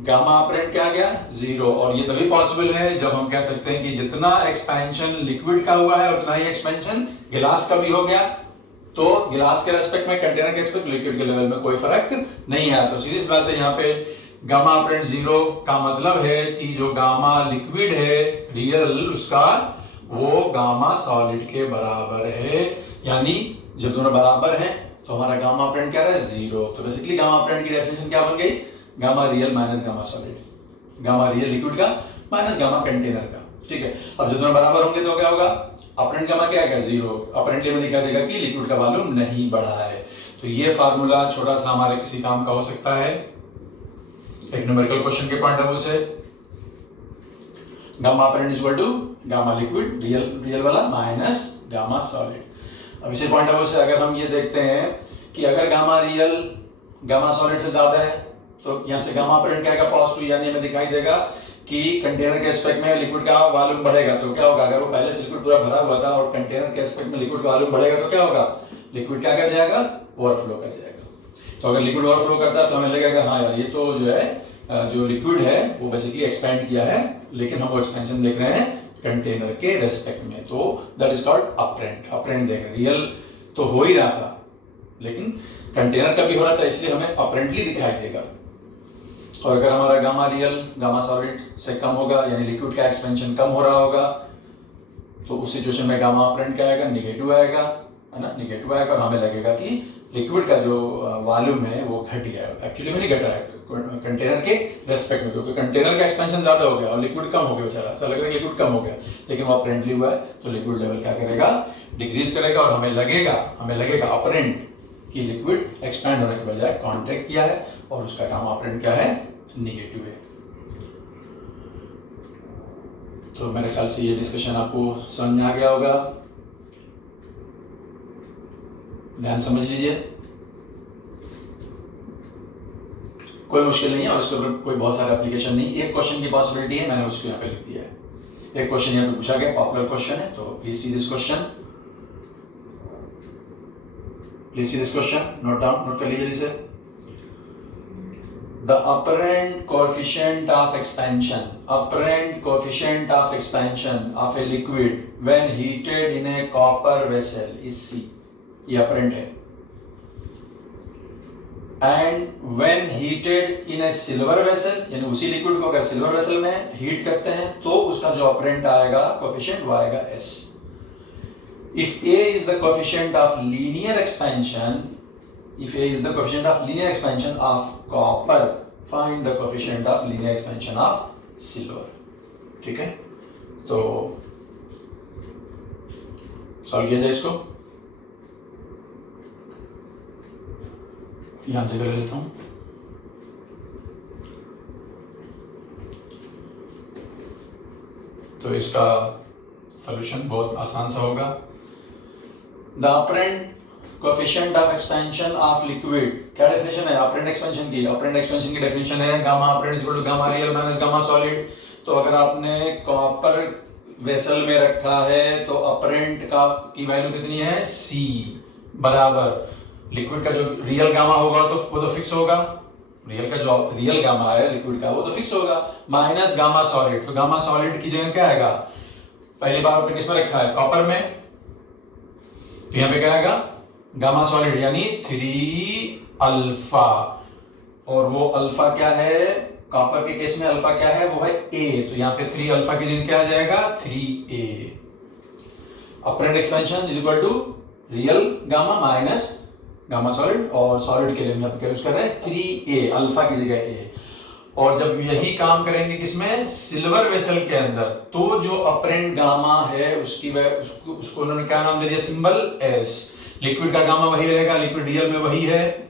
गामा अपरेंट क्या आ गया, 0, और ये तभी पॉसिबल है जब हम कह सकते हैं कि जितना एक्सपेंशन लिक्विड का हुआ है उतना ही एक्सपेंशन गिलास का भी हो गया। तो गिलास के रेस्पेक्ट में, कंटेनर के रेस्पेक्ट, लिक्विड के लेवल में कोई फर्क नहीं है। तो सीधी सी बात है यहाँ पे गामा अपरेंट 0 का मतलब है कि जो गामा लिक्विड है रियल उसका वो गामा सॉलिड के बराबर है, यानी जब दोनों बराबर हैं तो हमारा गामा अपरेंट क्या है, 0। तो बेसिकली गामा अपरेंट की डेफिनेशन क्या बन गई, gamma real minus gamma solid, gamma real liquid का माइनस गामा कंटेनर का, ठीक है। अब जब दोनों बराबर होंगे तो क्या होगा, अपरेंट गामा क्या है, 0। अपरेंटली में दिखा देगा कि लिक्विड का वॉल्यूम नहीं बढ़ा है। तो ये फार्मूला छोटा सा हमारे किसी काम का हो सकता है एक न्यूमेरिकल क्वेश्चन के पॉइंट ऑफ व्यू से। Gamma apparent equal to gamma liquid real वाला माइनस गामा सॉलिड। अब इसी पॉइंट ऑफ व्यू से अगर हम ये देखते हैं कि अगर गामा रियल गामा सॉलिड से ज्यादा है तो यहां से गामा अपरेंट क्या है, पॉजिटिव, यानी हमें दिखाई देगा कि कंटेनर के एस्पेक्ट में लिक्विड का वॉल्यूम बढ़ेगा। तो क्या होगा, अगर वो पहले से लिक्विड पूरा भरा हुआ था और कंटेनर के एस्पेक्ट में लिक्विड का वॉल्यूम बढ़ेगा तो क्या होगा, लिक्विड क्या कर जाएगा, ओवरफ्लो कर जाएगा। तो अगर लिक्विड ओवरफ्लो करता है तो हमें लगेगा हाँ यार ये तो जो है जो लिक्विड है वो बेसिकली एक्सपेंड किया है, लेकिन हम वो एक्सपेंशन देख रहे हैं कंटेनर के रेस्पेक्ट में, तो that is called apparent. Apparent देख रहे, रियल तो हो ही रहा था लेकिन कंटेनर का भी हो रहा था, इसलिए हमें अपरेंटली दिखाई देगा। और अगर हमारा गामा रियल गामा सॉलिड से कम होगा यानी लिक्विड का एक्सपेंशन कम हो रहा होगा तो उस सिचुएशन में गामा अपरेंट क्या आएगा, निगेटिव आएगा, है ना, निगेटिव आएगा, और हमें लगेगा कि लिक्विड का जो वॉल्यूम है वो घट गया है, एक्चुअली में नहीं घटा है कंटेनर के रेस्पेक्ट में, क्योंकि कंटेनर का एक्सपेंशन ज़्यादा हो गया और लिक्विड कम हो गया बेचारा, ऐसा लग रहा है लिक्विड कम हो गया, लेकिन वो अपरेंटली हुआ है तो लिक्विड लेवल क्या करेगा, डिक्रीज करेगा और हमें लगेगा अपरेंट कि लिक्विड एक्सपैंड होने के बजाय कॉन्ट्रैक्ट किया है और उसका काम अपरेंट क्या है, निगेटिव है। तो मेरे ख्याल से ये डिस्कशन आपको समझ में आ गया होगा, ध्यान समझ लीजिए, कोई मुश्किल नहीं है और उसके ऊपर कोई बहुत सारा एप्लीकेशन नहीं, एक क्वेश्चन की पॉसिबिलिटी है, मैंने उसको यहाँ पे लिख दिया है, एक क्वेश्चन यहाँ पे पूछा गया, पॉपुलर क्वेश्चन है, तो please see this question, note कर लीजिए इसे। The apparent coefficient of expansion of a liquid when heated in a copper vessel is C, ये apparent है, and when heated in a silver vessel, यानी उसी liquid को अगर सिल्वर वेसल में हीट करते हैं तो उसका जो अपरेंट आएगा कोएफिशिएंट वो आएगा S। If A is the coefficient of linear expansion of copper, find the coefficient of linear expansion of silver। ठीक है, तो सॉल्व किया जाए इसको, यहां से कर लेता हूं। तो इसका सॉल्यूशन बहुत आसान सा होगा। The apparent coefficient of expansion of liquid, क्या डेफिनेशन है अपरेंट एक्सपेंशन की? अपरेंट एक्सपेंशन की डेफिनेशन है gamma apparent is equal to gamma real minus gamma solid. तो अगर आपने कॉपर वेसल में रखा है तो अपरेंट का की वैल्यू कितनी है, C बराबर लिक्विड का जो रियल गामा होगा तो वो तो फिक्स होगा, रियल का जो रियल गामा है लिक्विड का वो तो फिक्स होगा, माइनस गामा सॉलिड। तो गामा सॉलिड की जगह क्या आएगा, पहली बार आपने किसमें रखा है, कॉपर में, तो यहां पे क्या आएगा गामा सॉलिड यानी 3 अल्फा, और वो अल्फा क्या है, कॉपर के केस में अल्फा क्या है, वो है A, तो यहाँ पे 3 अल्फा की जगह क्या आ जाएगा 3A। Apparent expansion is equal to real gamma minus gamma solid, और सॉलिड के लिए हम यहाँ पे क्या यूज कर रहे हैं 3A, अल्फा की जगह A। और जब यही काम करेंगे किसमें, सिल्वर वेसल के अंदर, तो जो अपरेंट गामा है उसको उन्होंने क्या नाम दे दिया, सिंबल S। लिक्विड का गामा वही रहेगा, लिक्विड रियल में वही है,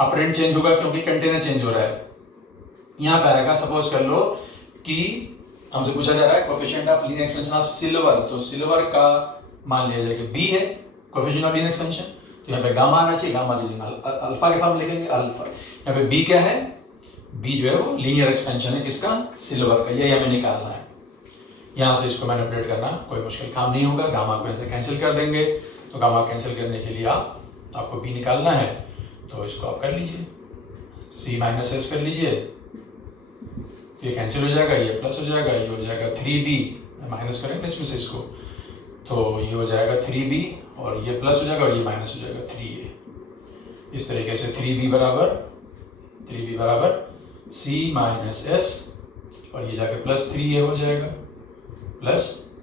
अपरेंट चेंज होगा क्योंकि कंटेनर चेंज हो रहा है। यहां पे आएगा, सपोज कर लो कि हमसे पूछा जा रहा है coefficient of linear expansion of silver, तो सिल्वर का मान लिया जाए कि B है कोएफिशिएंट ऑफ लीनियर एक्सपेंशन, तो यहाँ पे गामा आना चाहिए, गामा की जगह अल्फा के फॉर्म लिखेंगे अल्फा। यहाँ पे B क्या है, B जो है वो लीनियर एक्सपेंशन है किसका, सिल्वर का, यही हमें निकालना है। यहां से इसको मैनिपुलेट करना कोई मुश्किल काम नहीं होगा, गामा को ऐसे कैंसिल कर देंगे, तो गामा कैंसिल करने के लिए आपको B निकालना है, तो इसको आप कर लीजिए, C माइनस S कर लीजिए, ये कैंसिल हो जाएगा, ये प्लस हो जाएगा, ये हो जाएगा 3B, माइनस करेंगे इसमें से इसको, तो ये हो जाएगा 3B और ये प्लस हो जाएगा और ये माइनस हो जाएगा 3A। इस तरीके से 3B बराबर C माइनस S, और ये जाके प्लस 3A हो जाएगा, प्लस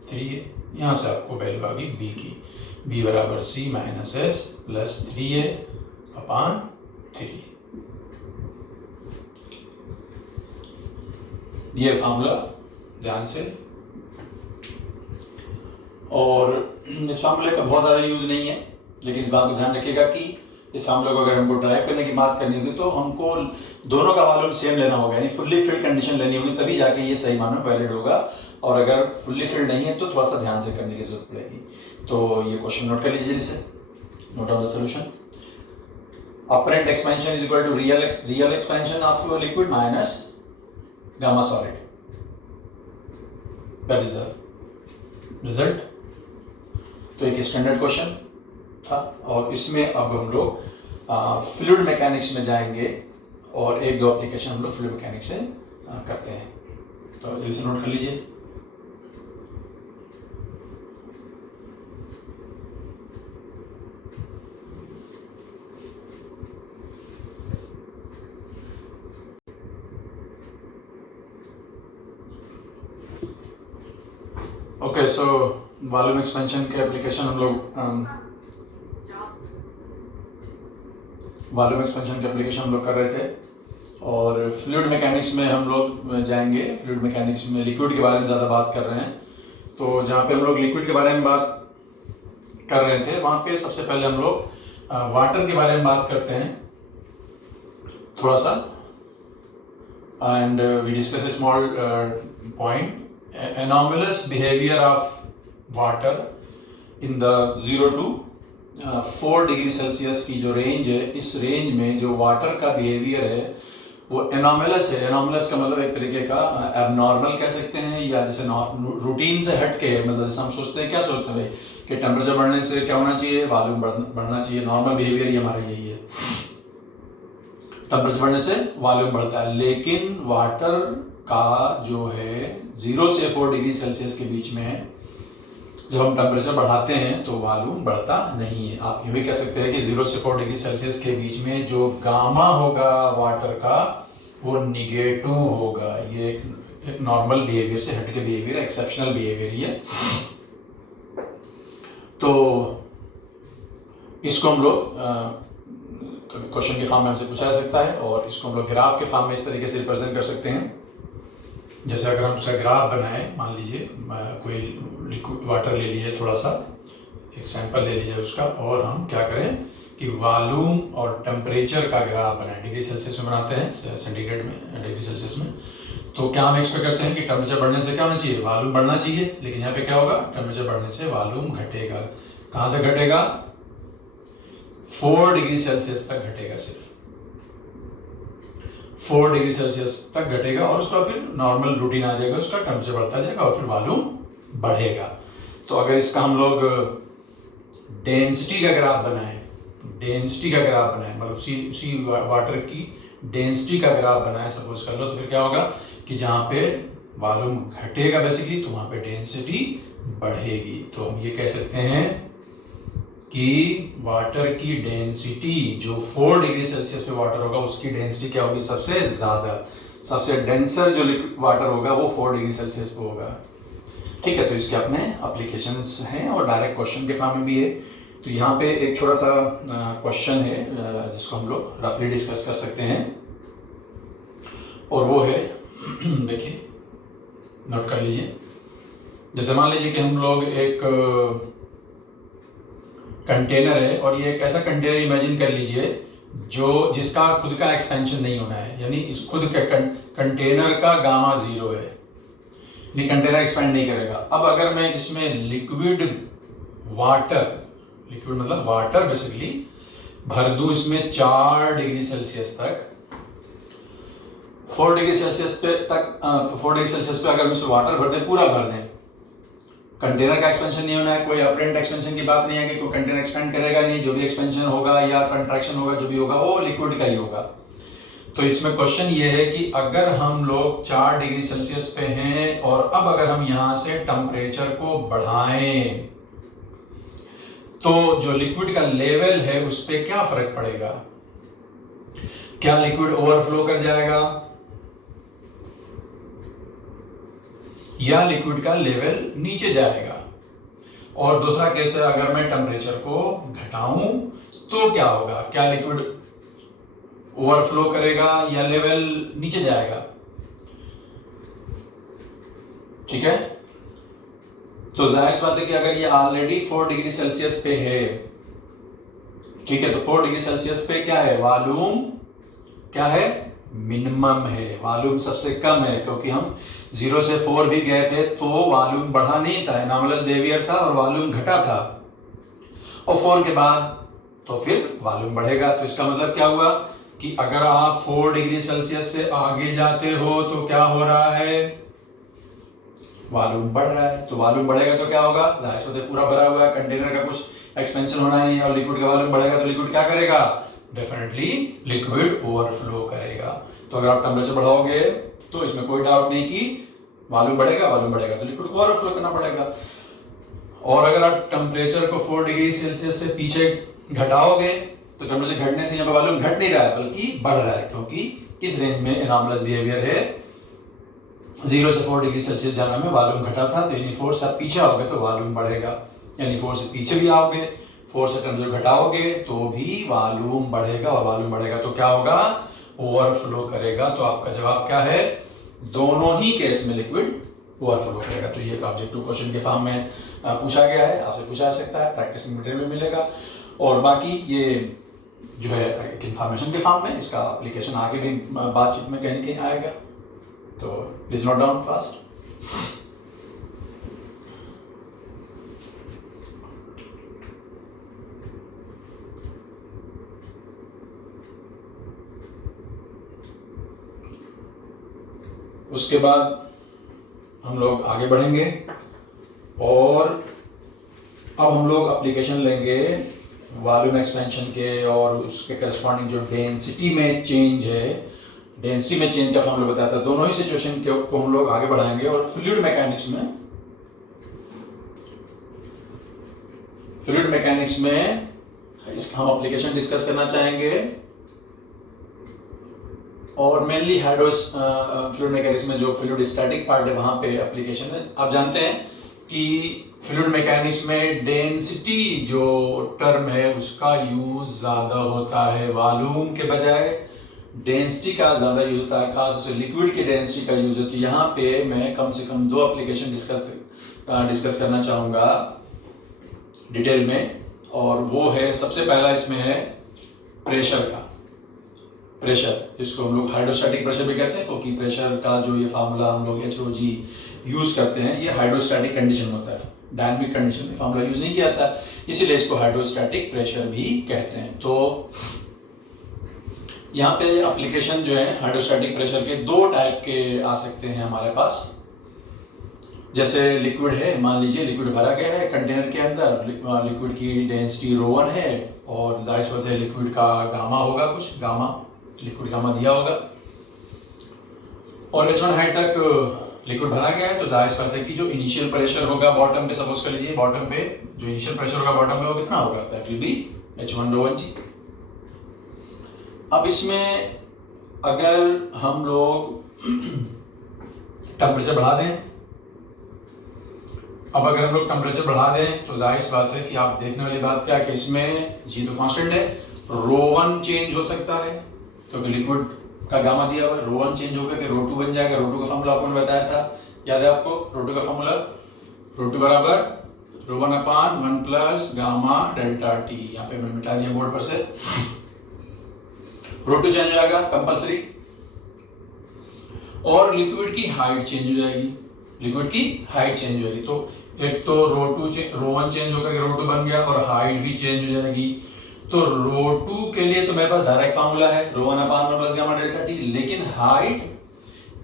3A। यहाँ से आपको वैल्यू आ गई B की, B बराबर C minus S plus 3A upon 3। ये फार्मूला ध्यान से, और इस फार्मूले का बहुत ज़्यादा यूज नहीं है, लेकिन इस बात को ध्यान रखिएगा कि इस फार्मूले को अगर हमको ड्राइव करने की बात करनी होगी तो हमको दोनों का वॉल्यूम सेम लेना होगा, यानी फुल्ली फिल्ड कंडीशन लेनी होगी, तभी जाके ये सही मानो वैलिड होगा, और अगर फुल्ली फिल्ड नहीं है तो थोड़ा सा ध्यान से करने की जरूरत पड़ेगी। तो ये क्वेश्चन नोट कर लीजिए, इसे note down the solution. Apparent expansion is equal to real expansion of liquid minus gamma solid, that is the result. तो एक स्टैंडर्ड क्वेश्चन था, और इसमें अब हम लोग फ्लूइड मैकेनिक्स में जाएंगे और एक दो एप्लीकेशन हम लोग फ्लूइड मैकेनिक्स से करते हैं, तो जल्दी से नोट कर लीजिए। ओके, सो वॉल्यूम एक्सपेंशन के एप्लीकेशन हम लोग वॉल्यूम एक्सपेंशन की एप्लीकेशन हम लोग कर रहे थे और फ्लूइड मैकेनिक्स में हम लोग जाएंगे। फ्लूइड मैकेनिक्स में लिक्विड के बारे में ज़्यादा बात कर रहे हैं। तो जहाँ पे हम लोग लिक्विड के बारे में बात कर रहे थे वहाँ पे सबसे पहले हम लोग वाटर के बारे में बात करते हैं थोड़ा सा। And we discuss a small point, anomalous behaviour of water in the 0 to 4 degree Celsius की जो रेंज है, इस रेंज में जो वाटर का बिहेवियर है वो एनॉमलस है। एनॉमलस का मतलब एक तरीके का एबनॉर्मल कह सकते हैं, या जैसे रूटीन से हट के, मतलब जैसे हम सोचते हैं, क्या सोचते हैं भाई कि टेम्परेचर बढ़ने से क्या होना चाहिए, वॉल्यूम बढ़ना चाहिए। नॉर्मल बिहेवियर ही हमारा यही है, टेम्परेचर बढ़ने से वॉल्यूम बढ़ता है। लेकिन वाटर का जो है 0 से 4 डिग्री सेल्सियस के बीच में जब हम टेम्परेचर बढ़ाते हैं तो वॉल्यूम बढ़ता नहीं है। आप ये भी कह सकते हैं कि 0 से 4 डिग्री सेल्सियस के बीच में जो गामा होगा वाटर का वो निगेटिव होगा। ये एक नॉर्मल बिहेवियर से हट के बिहेवियर, एक्सेप्शनल बिहेवियर ही है। तो इसको हम लोग क्वेश्चन के फॉर्म में हमसे पूछा जा सकता है और इसको हम लोग ग्राफ के फॉर्म में इस तरीके से रिप्रेजेंट कर सकते हैं। जैसे अगर हम उसका ग्राफ बनाए, मान लीजिए कोई लिक्विड वाटर ले लिए, थोड़ा सा एक सैंपल ले लीजिए उसका, और हम क्या करें कि वॉल्यूम और टेम्परेचर का ग्राफ बनाएं। डिग्री सेल्सियस में बनाते हैं, सेंटीग्रेड में, डिग्री सेल्सियस में। तो क्या हम एक्सपेक्ट करते हैं कि टेम्परेचर बढ़ने से क्या होना चाहिए, वॉल्यूम बढ़ना चाहिए। लेकिन यहाँ पे क्या होगा, टेम्परेचर बढ़ने से वॉल्यूम घटेगा। कहाँ तक घटेगा, 4 डिग्री सेल्सियस तक घटेगा, सिर्फ 4 डिग्री सेल्सियस तक घटेगा और उसका फिर नॉर्मल रूटीन आ जाएगा, उसका टेम्परेचर बढ़ता जाएगा और फिर वॉल्यूम बढ़ेगा। तो अगर इसका हम लोग डेंसिटी का ग्राफ बनाएं, मतलब उसी वाटर की डेंसिटी का ग्राफ बनाए सपोज कर लो, तो फिर क्या होगा कि जहाँ पे वॉल्यूम घटेगा बेसिकली, तो वहाँ पे डेंसिटी बढ़ेगी। तो हम ये कह सकते हैं कि वाटर की डेंसिटी जो 4 डिग्री सेल्सियस पे वाटर होगा उसकी डेंसिटी क्या होगी, सबसे ज़्यादा, सबसे डेंसर जो वाटर होगा वो 4 डिग्री सेल्सियस पे होगा। ठीक है, तो इसके अपने एप्लीकेशंस हैं और डायरेक्ट क्वेश्चन के फॉर्म में भी है। तो यहाँ पे एक छोटा सा क्वेश्चन है जिसको हम लोग रफली डिस्कस कर सकते हैं और वो है देखिए, नोट कर लीजिए। जैसे मान लीजिए कि हम लोग एक कंटेनर है और ये एक ऐसा कंटेनर इमेजिन कर लीजिए जिसका खुद का एक्सपेंशन नहीं होना है, यानी इस खुद के कंटेनर का गामा 0 है, यानी कंटेनर एक्सपेंड नहीं करेगा। अब अगर मैं इसमें लिक्विड मतलब वाटर बेसिकली भर दूं इसमें 4 डिग्री सेल्सियस तक, 4 डिग्री सेल्सियस पे अगर हम इसमें वाटर भर दें, पूरा भर दें, कंटेनर का एक्सपेंशन नहीं होना है, कोई अपरेंट एक्सपेंशन की बात नहीं है कि कोई कंटेनर एक्सपेंड करेगा नहीं, जो भी एक्सपेंशन होगा या कंट्रैक्शन होगा, जो भी होगा वो लिक्विड का ही होगा। तो इसमें क्वेश्चन ये है कि अगर हम लोग 4 डिग्री सेल्सियस पे हैं और अब अगर हम यहां से टेम्परेचर को बढ़ाएं तो जो लिक्विड का लेवल है उस पर क्या फर्क पड़ेगा, क्या लिक्विड ओवरफ्लो कर जाएगा या लिक्विड का लेवल नीचे जाएगा। और दूसरा केस है, अगर मैं टेम्परेचर को घटाऊं तो क्या होगा, क्या लिक्विड ओवरफ्लो करेगा या लेवल नीचे जाएगा। ठीक है, तो जाहिर सी बात है कि अगर ये ऑलरेडी 4 डिग्री सेल्सियस पे है, ठीक है, तो 4 डिग्री सेल्सियस पे क्या है, वॉल्यूम क्या है, मिनिमम है, वॉल्यूम सबसे कम है, क्योंकि हम 0 से 4 भी गए थे तो वॉल्यूम बढ़ा नहीं था, एनॉमलस बिहेवियर था और वॉल्यूम घटा था, और 4 के बाद तो फिर वॉल्यूम बढ़ेगा। तो इसका मतलब क्या हुआ कि अगर आप 4 डिग्री सेल्सियस से आगे जाते हो तो क्या हो रहा है, वॉल्यूम बढ़ रहा है। तो वॉल्यूम बढ़ेगा तो क्या होगा, जाहिर से पूरा भरा हुआ है, कंटेनर का कुछ एक्सपेंशन होना नहीं है, और लिक्विड का वॉल्यूम बढ़ेगा तो लिक्विड क्या करेगा, डेफिनेटली लिक्विड ओवरफ्लो करेगा। तो अगर आप टेम्परेचर बढ़ाओगे तो इसमें कोई डाउट नहीं कि वॉल्यूम बढ़ेगा तो लिक्विड को ओवरफ्लो करना पड़ेगा। और अगर आप टेम्परेचर को 4 डिग्री सेल्सियस से पीछे घटाओगे तो टेम्परेचर घटने से यहाँ पे वॉल्यूम घट नहीं रहा है बल्कि बढ़ रहा है, क्योंकि इस रेंज में एनॉमलस बिहेवियर है, 0 से 4 डिग्री सेल्सियस जाने में वॉल्यूम घटा था, तो यानी 4 से आप पीछे आओगे तो वॉल्यूम बढ़ेगा, यानी 4 से पीछे भी आओगे, फोर्स का टेम्परेचर घटाओगे तो भी वॉल्यूम बढ़ेगा, और वॉल्यूम बढ़ेगा तो क्या होगा, ओवरफ्लो करेगा। तो आपका जवाब क्या है, दोनों ही केस में लिक्विड ओवरफ्लो करेगा। तो ये ऑब्जेक्टिव क्वेश्चन के फॉर्म में पूछा गया है, आपसे पूछा जा सकता है, प्रैक्टिस मटेरियल में मिलेगा। और बाकी ये जो है एक इंफॉर्मेशन के फॉर्म में, इसका एप्लीकेशन आगे भी बातचीत में कहीं ना कहीं आएगा। तो प्लीज नोट डाउन फास्ट। उसके बाद हम लोग आगे बढ़ेंगे और अब हम लोग एप्लीकेशन लेंगे वॉल्यूम एक्सपेंशन के, और उसके करस्पॉन्डिंग जो डेंसिटी में चेंज है, डेंसिटी में चेंज का फॉर्मूला बताया था। दोनों ही सिचुएशन को हम लोग आगे बढ़ाएंगे। और फ्लूइड मैकेनिक्स में हम एप्लीकेशन डिस्कस करना चाहेंगे, और मेनली फ्लूइड मैकेनिक्स में जो फ्लूइड स्टैटिक पार्ट है वहां पे एप्लीकेशन है। आप जानते हैं कि फ्लूइड मैकेनिक्स में डेंसिटी जो टर्म है उसका यूज ज्यादा होता है, वॉल्यूम के बजाय डेंसिटी का ज्यादा यूज होता है, खास से लिक्विड की डेंसिटी का यूज होता है। यहाँ पे मैं कम से कम 2 एप्लीकेशन डिस्कस करना चाहूंगा डिटेल में, और वो है, सबसे पहला इसमें है प्रेशर का। प्रेशर जिसको हम लोग हाइड्रोस्टैटिक प्रेशर भी कहते हैं, क्योंकि प्रेशर का जो ये फार्मूला हम लोग HOG यूज करते हैं, ये हाइड्रोस्टैटिक कंडीशन होता है, डायनामिक कंडीशन में फार्मूला यूज नहीं किया जाता, इसीलिए इसको हाइड्रोस्टैटिक प्रेशर भी कहते हैं। तो यहाँ पे एप्लीकेशन जो है हाइड्रोस्टैटिक प्रेशर के 2 टाइप के आ सकते हैं हमारे पास। जैसे लिक्विड है, मान लीजिए लिक्विड भरा गया है कंटेनर के अंदर, लिक्विड की डेंसिटी ρ1 है, और जाहिर सी बात है लिक्विड का गामा होगा, कुछ गामा, लिक्विड गामा दिया होगा, और h1 हाइट तक लिक्विड भरा गया है। तो जाहिर सी बात है कि जो इनिशियल प्रेशर होगा बॉटम पे, सपोज कर लीजिए बॉटम पे जो इनिशियल प्रेशर होगा बॉटम पे वो कितना होगा, that will B h1 ρ1 g। अब इसमें अगर हम लोग टेम्परेचर बढ़ा दें, अब अगर हम लोग टेम्परेचर बढ़ा दें तो जाहिर सी बात है कि आप देखने वाली बात क्या है कि इसमें जी तो कांस्टेंट है, ρ1 चेंज हो सकता है क्योंकि लिक्विड का गामा दिया हुआ है, ρ1 चेंज होकर के ρ2 बन जाएगा। ρ2 का फॉर्मूला आपको बताया था, याद है आपको ρ2 का फॉर्मूला, ρ2 बराबर ρ1/1 प्लस गामा डेल्टा टी। यहाँ पे मैं मिटा दिया बोर्ड पर से, ρ2 चेंज हो जाएगा कंपल्सरी, और लिक्विड की हाइट चेंज हो जाएगी, लिक्विड की हाइट चेंज हो जाएगी। तो एक तो ρ1 चेंज होकर के ρ2 बन गया, और हाइट भी चेंज हो जाएगी। तो ρ2 के लिए तो मेरे पास डायरेक्ट फार्मूला है ρ1/1 प्लस गामा डेल्टा टी, लेकिन हाइट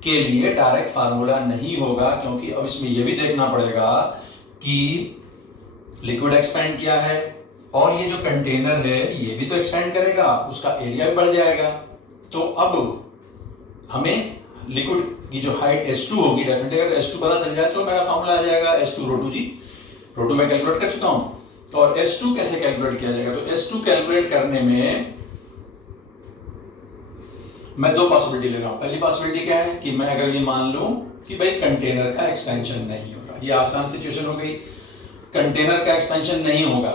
के लिए डायरेक्ट फार्मूला नहीं होगा, क्योंकि अब इसमें यह भी देखना पड़ेगा कि लिक्विड एक्सपेंड किया है, और ये जो कंटेनर है ये भी तो एक्सपेंड करेगा, उसका एरिया भी बढ़ जाएगा। तो अब हमें लिक्विड की जो हाइट h2 होगी, डेफिनेटली अगर h2 पता चल जाए तो मेरा फार्मूला आ जाएगा h2 ρ2 जी। ρ2 मैं कैलकुलेट कर चुका हूं, और S2 कैसे कैलकुलेट किया जाएगा, तो S2 कैलकुलेट करने में मैं 2 पॉसिबिलिटी ले रहा हूं। पहली पॉसिबिलिटी क्या है कि मैं अगर ये मान लूं कि भाई कंटेनर का एक्सपेंशन नहीं होगा, ये आसान सिचुएशन हो गई, कंटेनर का एक्सपेंशन नहीं होगा।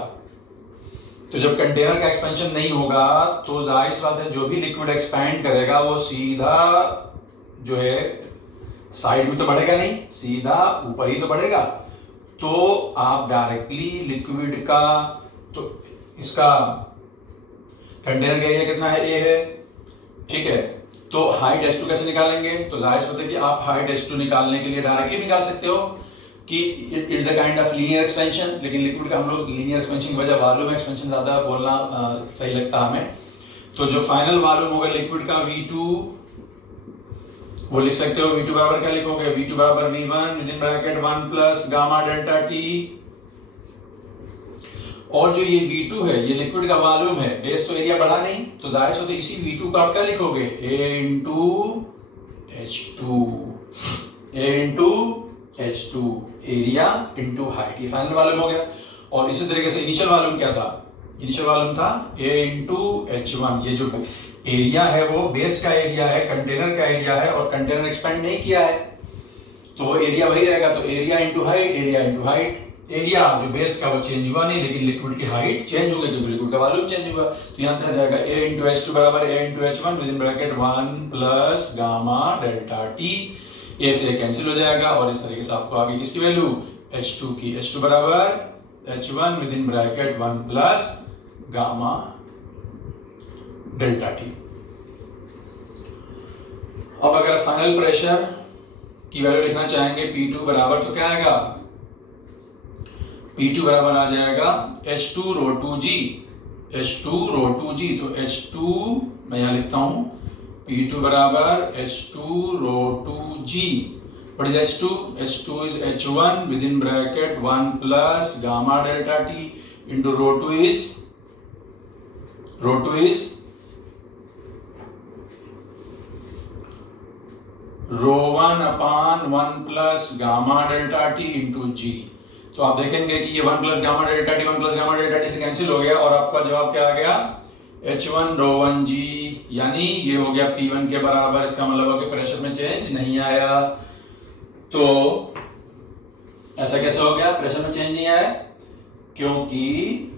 तो जब कंटेनर का एक्सपेंशन नहीं होगा तो जाहिर सी बात है जो भी लिक्विड एक्सपैंड करेगा वो सीधा जो है साइड में तो बढ़ेगा नहीं, सीधा ऊपर ही तो बढ़ेगा। तो आप डायरेक्टली लिक्विड का, तो इसका कंटेनर का एरिया कितना है, ए है, ठीक है। तो हाइट h2 कैसे निकालेंगे, तो जाहिर सी बात है कि आप हाइट h2 निकालने के लिए डायरेक्टली निकाल सकते हो कि it's a kind of linear expansion, लेकिन लिक्विड का हम लोग लीनियर एक्सपेंशन की वजह वॉल्यूम एक्सपेंशन ज्यादा बोलना सही लगता है हमें। तो जो फाइनल वॉल्यूम होगा लिक्विड का V2, वो लिख सकते हो V2 बराबर क्या लिखोगे, V2 बराबर V1 within bracket 1 plus gamma delta T, और जो ये V2 है ये लिक्विड का वॉल्यूम है, बेस तो एरिया बढ़ा नहीं, तो जाहिर है तो इसी V2 का आप क्या लिखोगे, A into H2, area into height, ये फाइनल वॉल्यूम हो गया। और इसी तरीके से इनिशियल वॉल्यूम क्या था, इनिशियल वॉल्यूम था A इंटू H1, ये जो एरिया है वो बेस का एरिया है, कंटेनर का एरिया है, और कंटेनर एक्सपेंड नहीं किया है तो वो एरिया वही रहेगा, तो area into height, area into height, area जो बेस का वो चेंज हुआ नहीं, लेकिन लिक्विड की हाइट चेंज हो गई क्योंकि लिक्विड का वॉल्यूम चेंज हुआ। तो यहाँ से आ जाएगा A into H2 बराबर A into H1 with in bracket 1 plus gamma delta T। ए से कैंसिल हो जाएगा और इस तरीके से आपको आगे किसकी वैल्यू H2 की, H2 बराबर H1 with in bracket 1 plus gamma delta T। अब अगर फाइनल प्रेशर की वैल्यू लिखना चाहेंगे P2 बराबर, तो क्या आएगा, P2 बराबर आ जाएगा H2 रो 2G, H2 रो 2G। तो H2 मैं यहां लिखता हूं P2 बराबर H2 row 2G। What is H2? H2 is H1 within bracket 1 plus gamma delta T into row 2 is row 1 upon 1 plus gamma delta T into G। तो आप देखेंगे कि ये 1 plus gamma delta T 1 plus gamma delta T से cancel हो गया और आपका जवाब क्या आ गया, H1 रो 1G, यानी ये हो गया P1 के बराबर। इसका मतलब है कि प्रेशर में चेंज नहीं आया। तो ऐसा कैसे हो गया, प्रेशर में चेंज नहीं आया? क्योंकि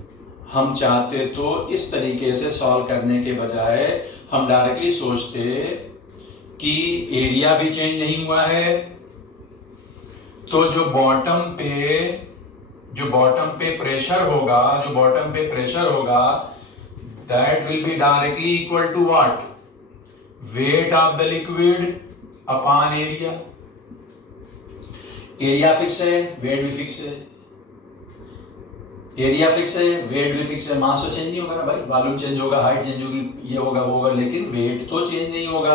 हम चाहते तो इस तरीके से सॉल्व करने के बजाय हम डायरेक्टली सोचते कि एरिया भी चेंज नहीं हुआ है, तो जो बॉटम पे प्रेशर होगा that will be directly equal to what, weight of the liquid upon area. Area fix है, वेट भी फिक्स है, एरिया फिक्स है, वेट भी फिक्स है। मास तो चेंज नहीं होगा ना भाई, वॉल्यूम चेंज होगा, हाइट चेंज होगी, ये होगा वो होगा, लेकिन वेट तो चेंज नहीं होगा।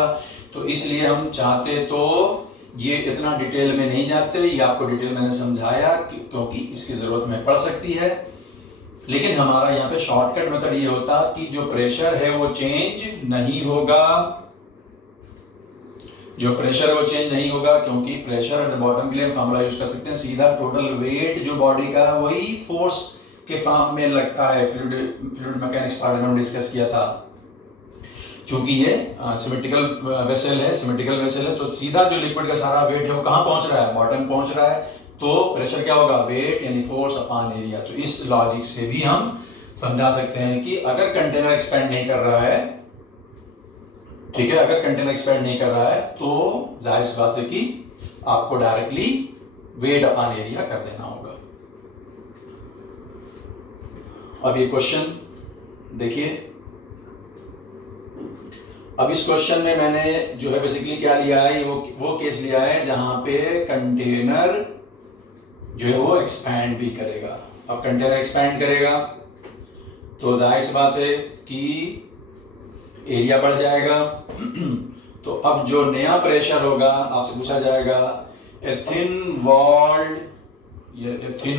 तो इसलिए हम चाहते तो ये इतना डिटेल में नहीं जाते, ये आपको डिटेल मैंने समझाया क्योंकि इसकी जरूरत में पड़ सकती है। लेकिन हमारा यहाँ पे शॉर्टकट मेथड ये होता कि जो प्रेशर है वो चेंज नहीं होगा, क्योंकि प्रेशर एट द बॉटम के लिए फॉर्मूला यूज कर सकते हैं सीधा, टोटल वेट जो बॉडी का है वही फोर्स के फॉर्म में लगता है। फ्लूइड मैकेनिक्स पार्ट में हम डिस्कस किया था। क्योंकि ये सिमेट्रिकल वेसल है, तो सीधा जो लिक्विड का सारा वेट है वो कहां पहुंच रहा है, बॉटम पहुंच रहा है। तो प्रेशर क्या होगा, वेट यानी फोर्स अपॉन एरिया। तो इस लॉजिक से भी हम समझा सकते हैं कि अगर कंटेनर एक्सपेंड नहीं कर रहा है, ठीक है, अगर कंटेनर एक्सपेंड नहीं कर रहा है तो जाहिर सी बात है कि आपको डायरेक्टली वेट अपॉन एरिया कर देना होगा। अब ये क्वेश्चन देखिए, अब इस क्वेश्चन में मैंने जो है बेसिकली क्या लिया है, वो केस लिया है जहां पे कंटेनर जो है वो एक्सपैंड भी करेगा। अब कंटेनर एक्सपैंड करेगा तो जाहिर सी बात है कि एरिया बढ़ जाएगा। तो अब जो नया प्रेशर होगा, आपसे पूछा जाएगा ए थिन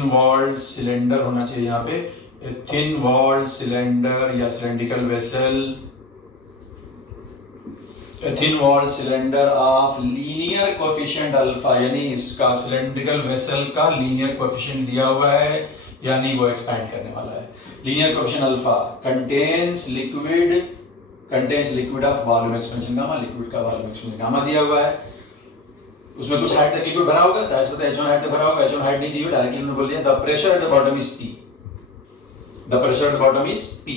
वॉल्ड सिलेंडर होना चाहिए यहाँ पे, ए थिन वॉल्ड सिलेंडर या cylindrical vessel, thin wall cylinder of linear coefficient alpha, यानी इसका सिलेंड्रिकल वेसल का लीनियर कोएफिशिएंट दिया हुआ है, यानी वो एक्सपैंड करने वाला है। Linear coefficient alpha contains liquid of volume expansion gamma, liquid का वॉल्यूम एक्सपेंशन गामा दिया हुआ है। उसमें कुछ हाइट तक लिक्विड भरा होगा, H1 हाइट तक भरा होगा, H1 हाइट नहीं दी हुई, डायरेक्टली उन्होंने बोल दिया the pressure at the bottom is P, the pressure at the bottom is P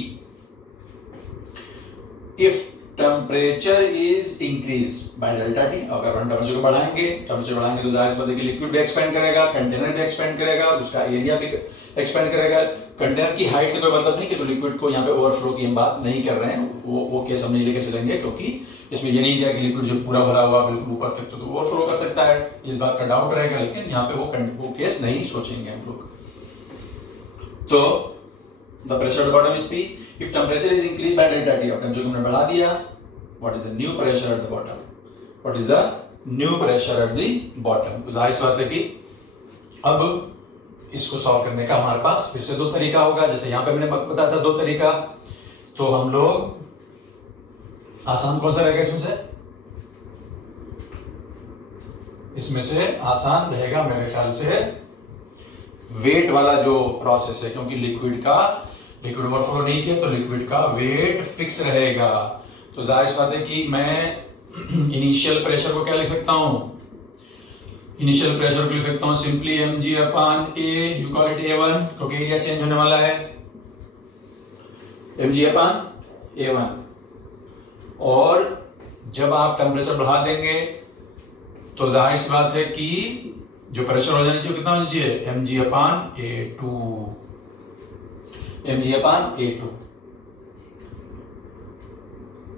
if temperature is increase by delta T. अगर हम टेम्परेचर बढ़ाएंगे तो जाहिर सी बात है कि लिक्विड भी एक्सपेंड करेगा, कंटेनर भी एक्सपेंड करेगा, उसका एरिया भी एक्सपेंड करेगा। कंटेनर की हाइट से कोई मतलब नहीं कि लिक्विड को यहाँ पे ओवरफ्लो की हम बात नहीं कर रहे हैं, वो केस हम नहीं लेके चलेंगे, क्योंकि इसमें ये नहीं दिया कि लिक्विड जो पूरा भरा हुआ बिल्कुल ऊपर तक तो ओवरफ्लो कर सकता है, इस बात का डाउट रहेगा, लेकिन यहाँ पे वो केस नहीं सोचेंगे हम लोग। तो the pressure bottom is P if temperature is increased by delta T। अब टेम्परेचर को हमने बढ़ा दिया, what is the new pressure at the bottom, what is the new pressure at the bottom। तो जाहिर सी बात है कि अब इसको सॉल्व करने का हमारे पास फिर से दो तरीका होगा, जैसे यहाँ पे मैंने बताया था दो तरीका। तो हम लोग आसान कौन सा रहेगा इसमें से आसान रहेगा मेरे ख्याल से वेट वाला जो प्रोसेस है, क्योंकि लिक्विड ओवरफ्लो नहीं किया तो लिक्विड का वेट फिक्स रहेगा। तो जाहिर सी बात है कि मैं इनिशियल प्रेशर को क्या लिख सकता हूं, इनिशियल प्रेशर को लिख सकता हूं simply mg upon a, you call it a1 क्योंकि एरिया चेंज होने वाला है, mg अपॉन a1। और जब आप टेम्परेचर बढ़ा देंगे तो जाहिर सी बात है कि जो प्रेशर हो जाना चाहिए कितना होना चाहिए, mg upon a2, mg upon a2।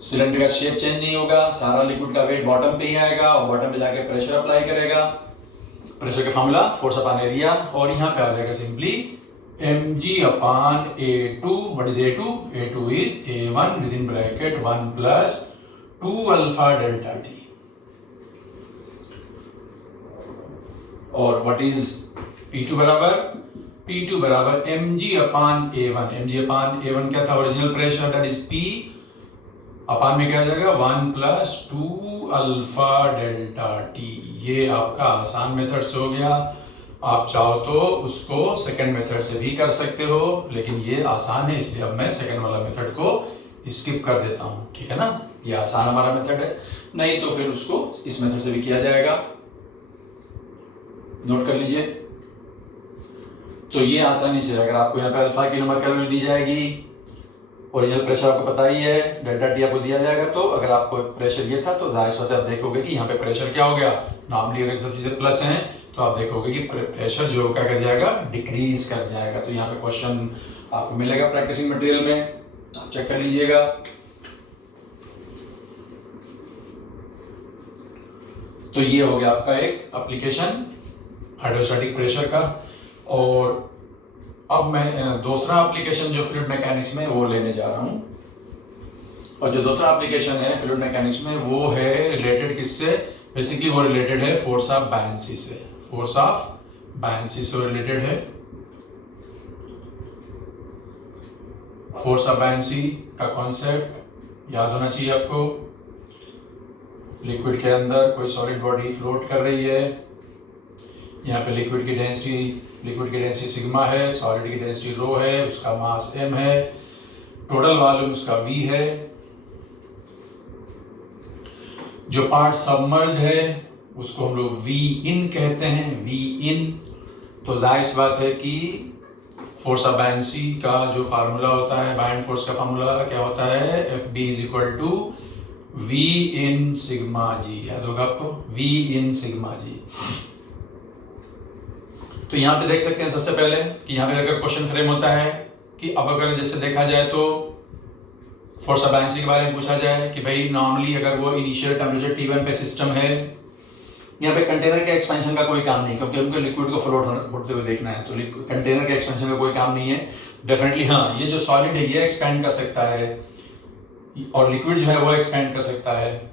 Cylinder का शेप चेंज नहीं होगा, सारा लिक्विड का वेट बॉटम पे ही आएगा और बॉटम पे जाके प्रेशर अप्लाई करेगा। प्रेशर का फॉर्मूला फोर्स अपॉन एरिया, और यहां पे आ जाएगा simply mg upon a2। What is a2? a2 is a1 with in bracket 1 plus 2 alpha delta t। और व्हाट इज P2 बराबर? P2 बराबर mg upon a1। mg upon a1 क्या था? Original pressure, that is P अपान में क्या आ जाएगा 1 plus 2 alpha delta T. ये आपका आसान मेथड से हो गया। आप चाहो तो उसको सेकंड मेथड से भी कर सकते हो, लेकिन ये आसान है इसलिए अब मैं सेकंड वाला मेथड को स्किप कर देता हूं, ठीक है ना। ये आसान हमारा मेथड है, नहीं तो फिर उसको इस मेथड से भी किया जाएगा, नोट कर लीजिए। तो ये आसानी से, अगर आपको यहाँ पे अल्फा की नंबर वैल्यू दी जाएगी, ओरिजिनल प्रेशर आपको पता ही है, डेल्टा टी आपको दिया जाएगा, तो अगर आपको प्रेशर ये था तो जाहिर सी बात है आप देखोगे कि यहाँ पे प्रेशर क्या हो गया, नॉर्मली अगर सब चीजें प्लस हैं तो आप देखोगे कि प्रेशर जो क्या कर जाएगा, डिक्रीज कर जाएगा। तो यहाँ पे क्वेश्चन आपको मिलेगा प्रैक्टिसिंग मटेरियल में, आप चेक कर लीजिएगा। तो ये हो गया आपका एक एप्लीकेशन हाइड्रोस्टैटिक प्रेशर का। और अब मैं दूसरा एप्लीकेशन जो फ्लूइड मैकेनिक्स में वो लेने जा रहा हूं। और जो दूसरा एप्लीकेशन है फ्लूइड मैकेनिक्स में वो है रिलेटेड किससे? बेसिकली वो रिलेटेड है फोर्स ऑफ बायंसी से। फोर्स ऑफ बायंसी से रिलेटेड है। फोर्स ऑफ बायंसी का कॉन्सेप्ट याद होना चाहिए आपको। लिक्विड के अंदर कोई सॉलिड बॉडी फ्लोट कर रही है, यहाँ पे लिक्विड की डेंसिटी सिग्मा है, सॉलिड की डेंसिटी रो है, उसका मास m है, टोटल वॉल्यूम उसका v है। जो पार्ट सबमर्ज्ड है उसको हम लोग v in कहते हैं, v in। तो जाहिर सी बात है कि फोर्स ऑफ बायंसी का जो फार्मूला होता है, बायंड फोर्स का फार्मूला क्या होता है, Fb is equal to v in sigma g। याद होगा आपको, v in सिग्मा g। तो यहाँ पे देख सकते हैं सबसे पहले कि यहाँ पे अगर क्वेश्चन फ्रेम होता है कि अब अगर जैसे देखा जाए तो फोर्स ऑफ बायंसी के बारे में पूछा जाए कि भाई नॉर्मली अगर वो इनिशियल टेम्परेचर T1 पे सिस्टम है, यहाँ पे कंटेनर के एक्सपेंशन का कोई काम नहीं, क्योंकि हमको लिक्विड को फ्लोट होते हुए देखना है, तो कंटेनर के एक्सपेंशन का कोई काम नहीं है। डेफिनेटली हाँ, ये जो सॉलिड है ये एक्सपेंड कर सकता है और लिक्विड जो है वो एक्सपेंड कर सकता है।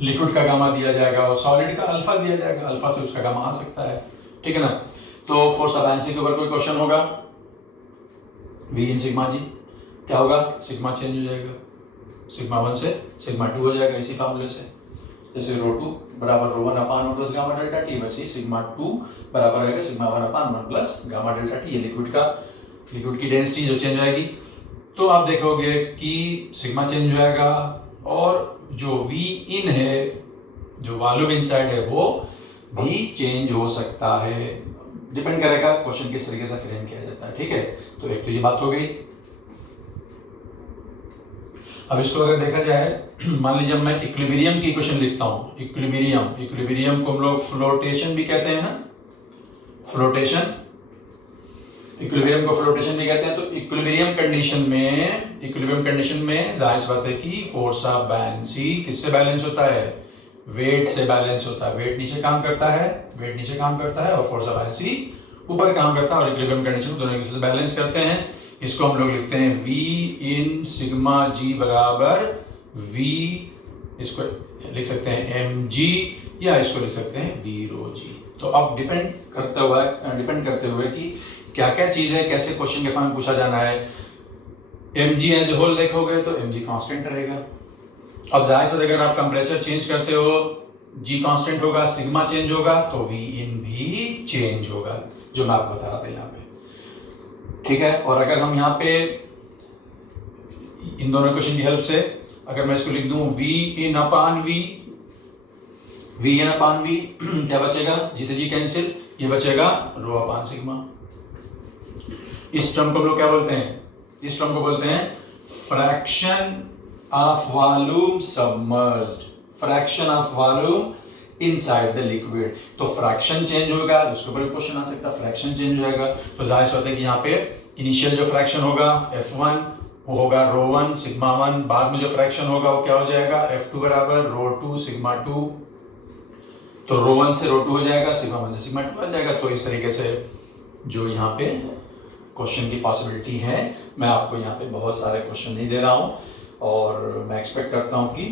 लिक्विड का गामा दिया जाएगा और सॉलिड का अल्फा दिया जाएगा, अल्फा से उसका गामा आ सकता है, ठीक है ना। तो फोर्स ऑफ बायंसी के ऊपर कोई क्वेश्चन होगा, V इन सिग्मा जी क्या होगा, सिग्मा चेंज हो जाएगा, सिग्मा 1 से सिग्मा 2 हो जाएगा इसी फार्मूले से। जैसे ρ2 बराबर ρ1 अपान 1 प्लस गामा डेल्टा टी, वैसे ही सिग्मा 2 बराबर आएगा सिग्मा 1 अपान 1 प्लस गामा डेल्टा टी। ये लिक्विड की डेंसिटी जो चेंज आएगी, तो आप देखोगे कि सिग्मा चेंज हो जाएगा और जो V in है, जो वॉल्यूम इनसाइड है, वो भी चेंज हो सकता है। डिपेंड करेगा क्वेश्चन किस तरीके से फ्रेम किया जाता है, ठीक है। तो एक तो ये बात हो गई। अब इसको अगर देखा जाए, मान लीजिए मैं इक्विलिब्रियम की इक्वेशन लिखता हूं, इक्विलिब्रियम को हम लोग फ्लोटेशन भी कहते हैं ना, फ्लोटेशन, इक्विलिब्रियम को फ्लोटेशन भी कहते हैं। तो इक्विलिब्रियम कंडीशन में जाहिर सी बात है कि फोर्स ऑफ बायंसी किससे बैलेंस होता है, वेट से बैलेंस होता है। वेट नीचे काम करता है और फोर्स ऑफ बायंसी ऊपर काम करता है, और इक्विलिब्रियम कंडीशन दोनों एक दूसरे से बैलेंस करते हैं। इसको हम लोग लिखते हैं V इन सिग्मा g बराबर V, इसको लिख सकते हैं mg, या इसको लिख सकते हैं V रो g। तो अब डिपेंड करते हुए कि क्या क्या चीज है, कैसे क्वेश्चन के फॉर्म में पूछा जाना है। mg एज ए होल देखोगे तो mg कांस्टेंट रहेगा। अब जाहिर सी अगर आप टेम्परेचर चेंज करते हो, g कांस्टेंट होगा, सिग्मा चेंज होगा, तो V इन भी चेंज होगा, जो मैं आपको बता रहा था यहाँ पे, ठीक है। और अगर हम यहाँ पे इन दोनों क्वेश्चन की हेल्प से अगर मैं इसको लिख दूं V in upon V, V N upon V क्या बचेगा, जी से जी कैंसिल, ये बचेगा रो अपान सिग्मा। इस टर्म को हम लोग क्या बोलते हैं, इस टर्म को बोलते हैं fraction of volume submerged, fraction of volume inside the liquid. तो फ्रैक्शन चेंज होगा, उसके ऊपर क्वेश्चन आ सकता है, फ्रैक्शन चेंज हो जाएगा तो जाहिर सी बात है कि यहाँ पे इनिशियल जो फ्रैक्शन होगा F1 वो होगा रो 1 सिग्मा 1, बाद में जो फ्रैक्शन होगा वो क्या हो जाएगा F2 बराबर रो 2 सिग्मा 2, तो रो 1 से रो 2 हो जाएगा, सिग्मा 1 से सिग्मा 2 आ जाएगा। तो इस तरीके से जो यहाँ पे क्वेश्चन की पॉसिबिलिटी है, मैं आपको यहाँ पे बहुत सारे क्वेश्चन नहीं दे रहा हूँ और मैं एक्सपेक्ट करता हूँ कि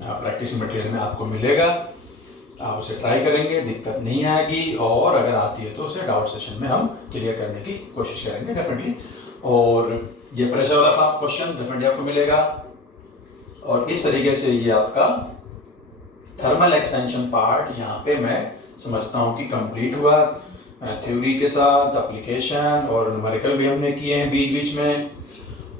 प्रैक्टिस मटेरियल में आपको मिलेगा, आप उसे ट्राई करेंगे, दिक्कत नहीं आएगी, और अगर आती है तो उसे डाउट सेशन में हम क्लियर करने की कोशिश करेंगे डेफिनेटली। और ये प्रेशर वाला क्वेश्चन डेफिनेटली आपको मिलेगा। और इस तरीके से ये आपका थर्मल एक्सपेंशन पार्ट यहाँ पे मैं समझता हूँ कि कंप्लीट हुआ, थ्योरी के साथ एप्लीकेशन और न्यूमेरिकल भी हमने किए हैं बीच बीच में।